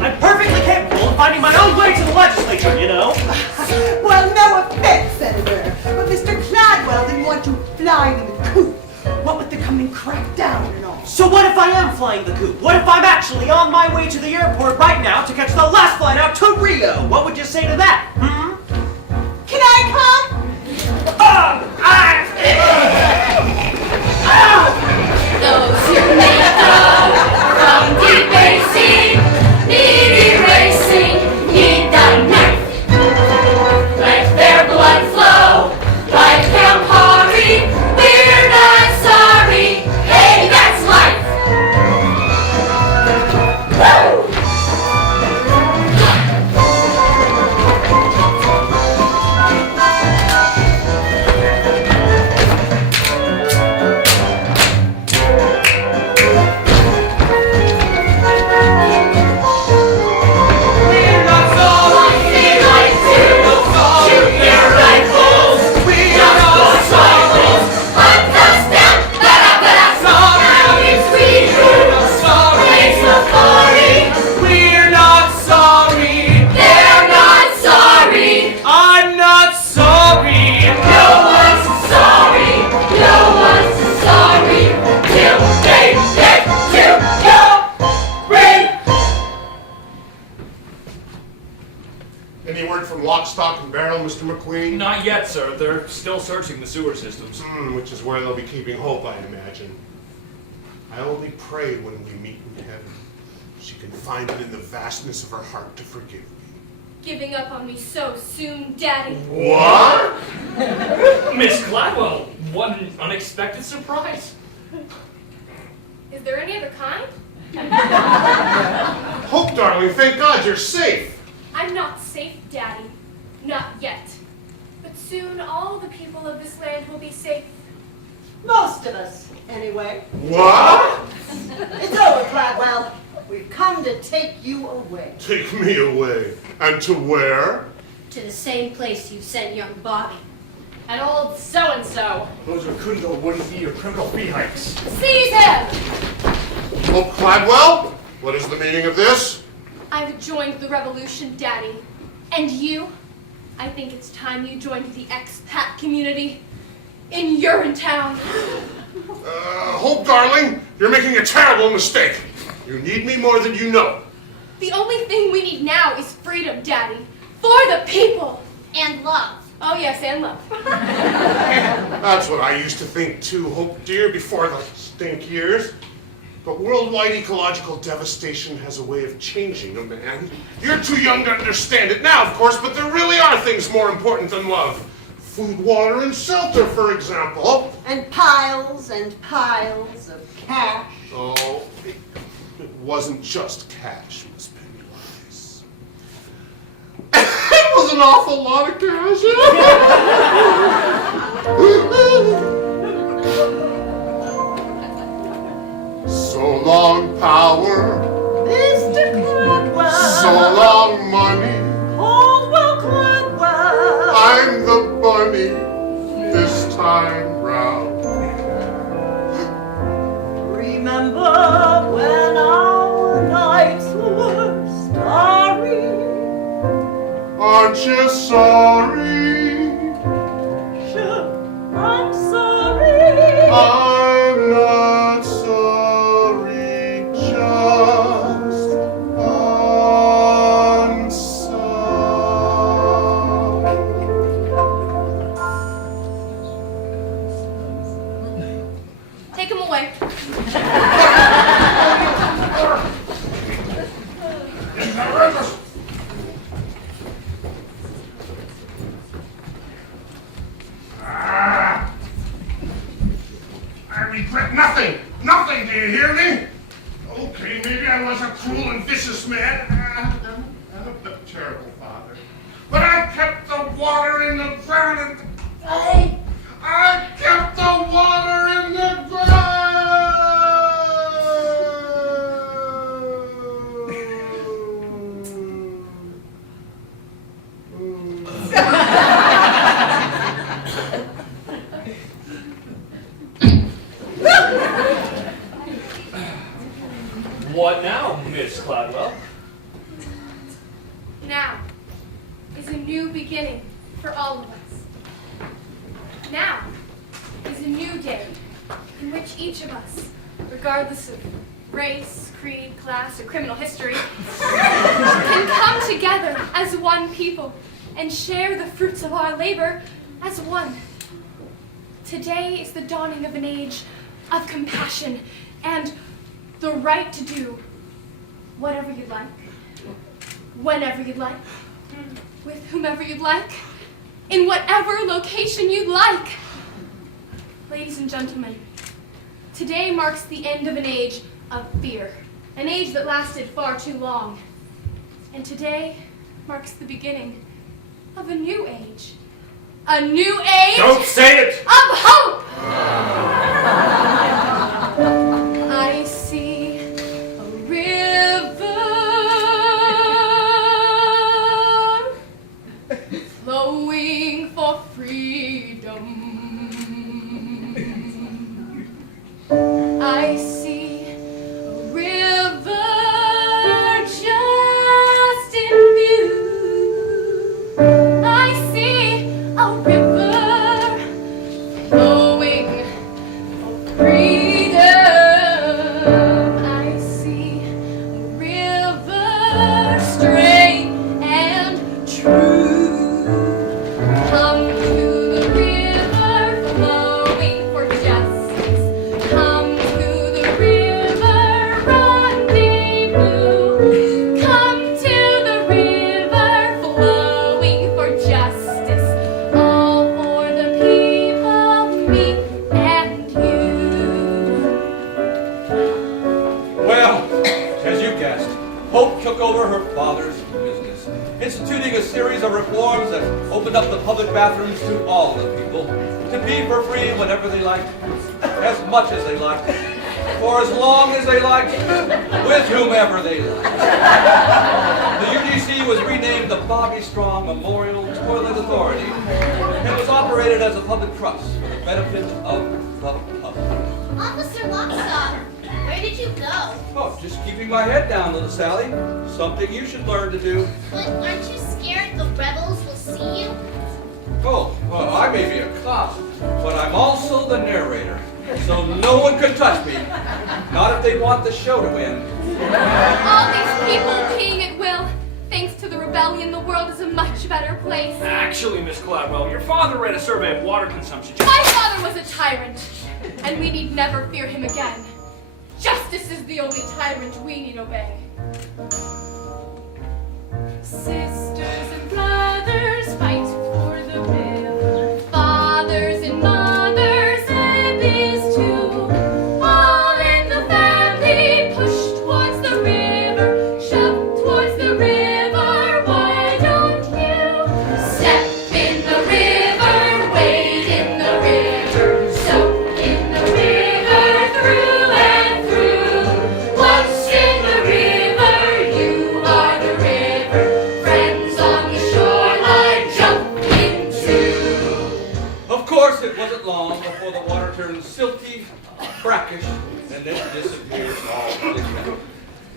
I'm perfectly capable of finding my own way to the legislature, you know? Well, no offense, Senator, but Mr. Cladwell didn't want you flying in the coop. What with the coming crackdown and all. So what if I am flying the coop? What if I'm actually on my way to the airport right now to catch the last flight out to Rio? What would you say to that? Can I come? those who may go from debasing, need erasing, need the knife. Let their blood flow like Campari. We're not sorry. Hey, that's life. Woo! Any word from Lock, Stock, and Barrel, Mr. McQueen? Not yet, sir. They're still searching the sewer systems. Which is where they'll be keeping hope, I imagine. I only pray when we meet in heaven, she can find it in the vastness of her heart to forgive me. Giving up on me so soon, Daddy. What? Miss Cladwell, what an unexpected surprise. Is there any other kind? Hope, darling, thank God you're safe. I'm not safe, Daddy. Not yet. But soon all the people of this land will be safe. Most of us, anyway. What? It's over, Cladwell. We've come to take you away. Take me away. And to where? To the same place you sent young Bobby. And old so-and-so. Those are Kundal wouldn't be your criminal fee hikes. Seize him! Hope Cladwell? What is the meaning of this? I've joined the revolution, Daddy. And you? I think it's time you joined the expat community in Urinetown. Hope, darling, You're making a terrible mistake. You need me more than you know. The only thing we need now is freedom, Daddy. For the people. And love. Oh, yes, and love. That's what I used to think too, Hope dear, before the stink years. But worldwide ecological devastation has a way of changing a man. You're too young to understand it now, of course, but there really are things more important than love. Food, water, and shelter, for example. And piles of cash. Oh, it wasn't just cash, Miss Pennywise. It was an awful lot of cash. So long, power. Mr. Cladwell. So long, money. Caldwell Cladwell. I'm the bunny this time round. Remember when our nights were starry? Aren't you sorry? Sure, I'm sorry. I'm not sorry, just I'm sorry. Take him away. I regret nothing. Nothing, do you hear me? Okay, maybe I was a cruel and vicious man. I'm a terrible father. But I kept the water in the ground and... Oh! I kept the water in the What now, Miss Cladwell? Now is a new beginning for all of us. Now is a new day in which each of us, regardless of race, creed, class, or criminal history, can come together as one people and share the fruits of our labor as one. Today is the dawning of an age of compassion and the right to do whatever you'd like, whenever you'd like, with whomever you'd like, in whatever location you'd like. Ladies and gentlemen, today marks the end of an age of fear, an age that lasted far too long. And today marks the beginning of a new age. A new age Don't say it! of hope! I see a river flowing for freedom. I see a river just in view. I see a river flowing for freedom. I see a river straight and true. Come to the river flowing for justice. Come to the river rendezvous. Come to the river flowing for justice. All for the people, me and you. Well, as you guessed, Hope took over her father's business, instituting a series of reforms that opened up the public bathrooms to all the people, to pee for free whenever they liked, as much as they liked, for as long as they liked, with whomever they liked. The UDC was renamed the Bobby Strong Memorial Toilet Authority and was operated as a public trust for the benefit of the public. Officer Lockstock, where did you go? Oh, just keeping my head down, little Sally. Something you should learn to do. But aren't you scared the rebels will see you? Oh, well, I may be a cop, but I'm also the narrator. So no one can touch me. Not if they want the show to win. All these people peeing at will. Thanks to the rebellion, the world is a much better place. Actually, Miss Gladwell, your father read a survey of water consumption. My father was a tyrant, and we need never fear him again. Justice is the only tyrant we need obey. Sisters and brothers fight for the river. Fathers and mothers, babies too. All in the family push towards the river. Shove towards the river, why don't you? Step in the river, wade in the river. Soak in the river, through and through. Once in the river, you are the river. Friends on the shoreline, jump into. Of course, it wasn't long before the water turned silty, brackish, and then disappeared altogether.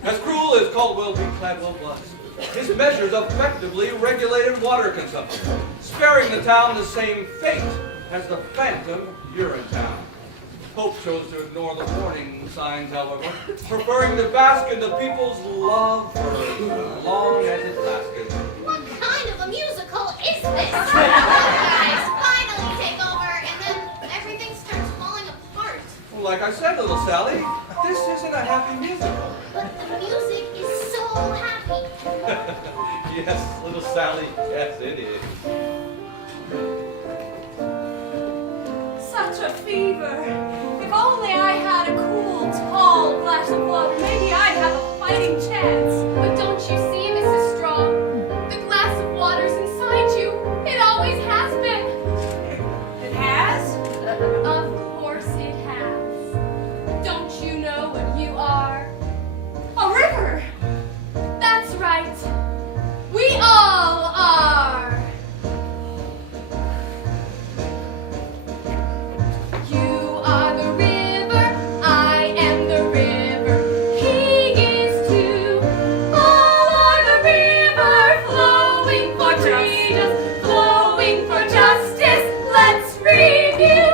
As cruel as Caldwell B. Gladwell was, his measures effectively regulated water consumption, sparing the town the same fate as the phantom Urinetown. Pope chose to ignore the warning signs, however, preferring to bask in the people's love for as long as it lasted. What kind of a musical is this? Guys finally take over, and then everything starts falling apart. Well, like I said, little Sally, this isn't a happy musical. But the music is so happy. Yes, little Sally, yes, it is. Such a fever. If only I had a cool, tall glass of water, maybe I'd have a fighting chance. But don't you see, Mrs. Strong? The glass of water's inside you. It always has been. It has? Of course it has. Don't you know what you are? A river! That's right. We all are. You are the river, I am the river, he is too. All are the river, flowing for freedom, flowing for justice. Let's review.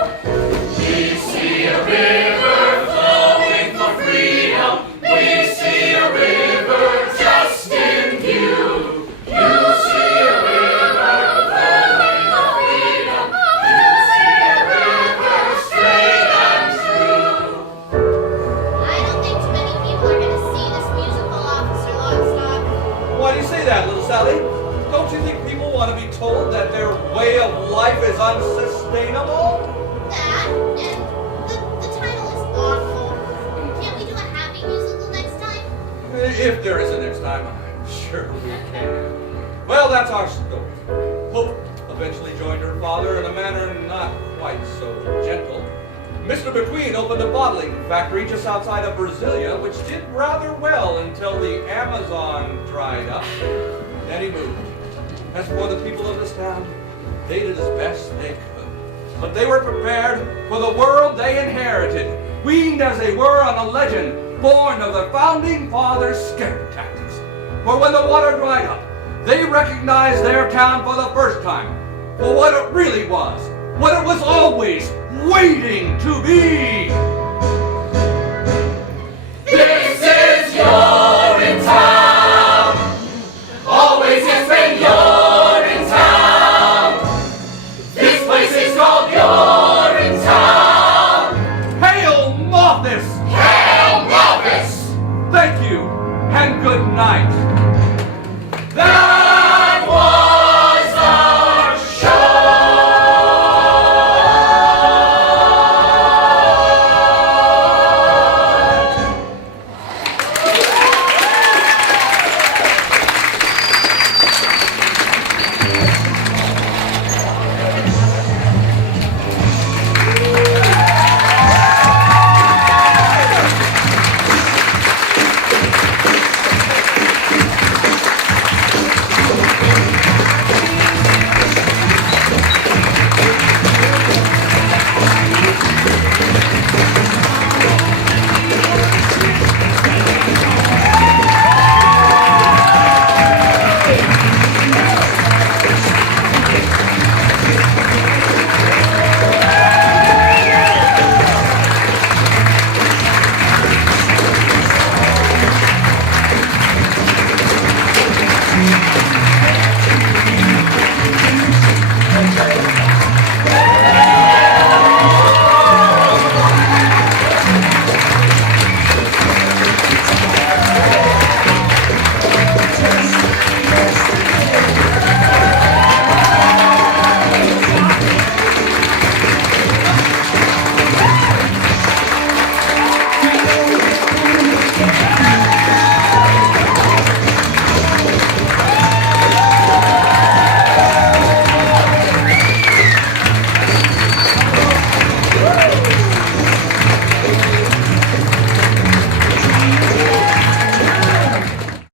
We see a river flowing for freedom. We see a river just in view. You see a river flowing for freedom. You see a river straight and true. I don't think too many people are going to see this musical, Officer Longstock. Why do you say that, little Sally? Don't you think people want to be told that their way of life is unsustainable? That, and the title is awful. Can't we do a happy musical next time? If there is a next time, I'm sure we can. Well, that's our story. Hope eventually joined her father in a manner not quite so gentle. Mr. McQueen opened a bottling factory just outside of Brasilia, which did rather well until the Amazon dried up. Then he moved. As for the people of this town, they did as best they could. But they were prepared for the world they inherited, weaned as they were on a legend born of the founding fathers' scare tactics. For when the water dried up, they recognized their town for the first time for what it really was, what it was always waiting to be.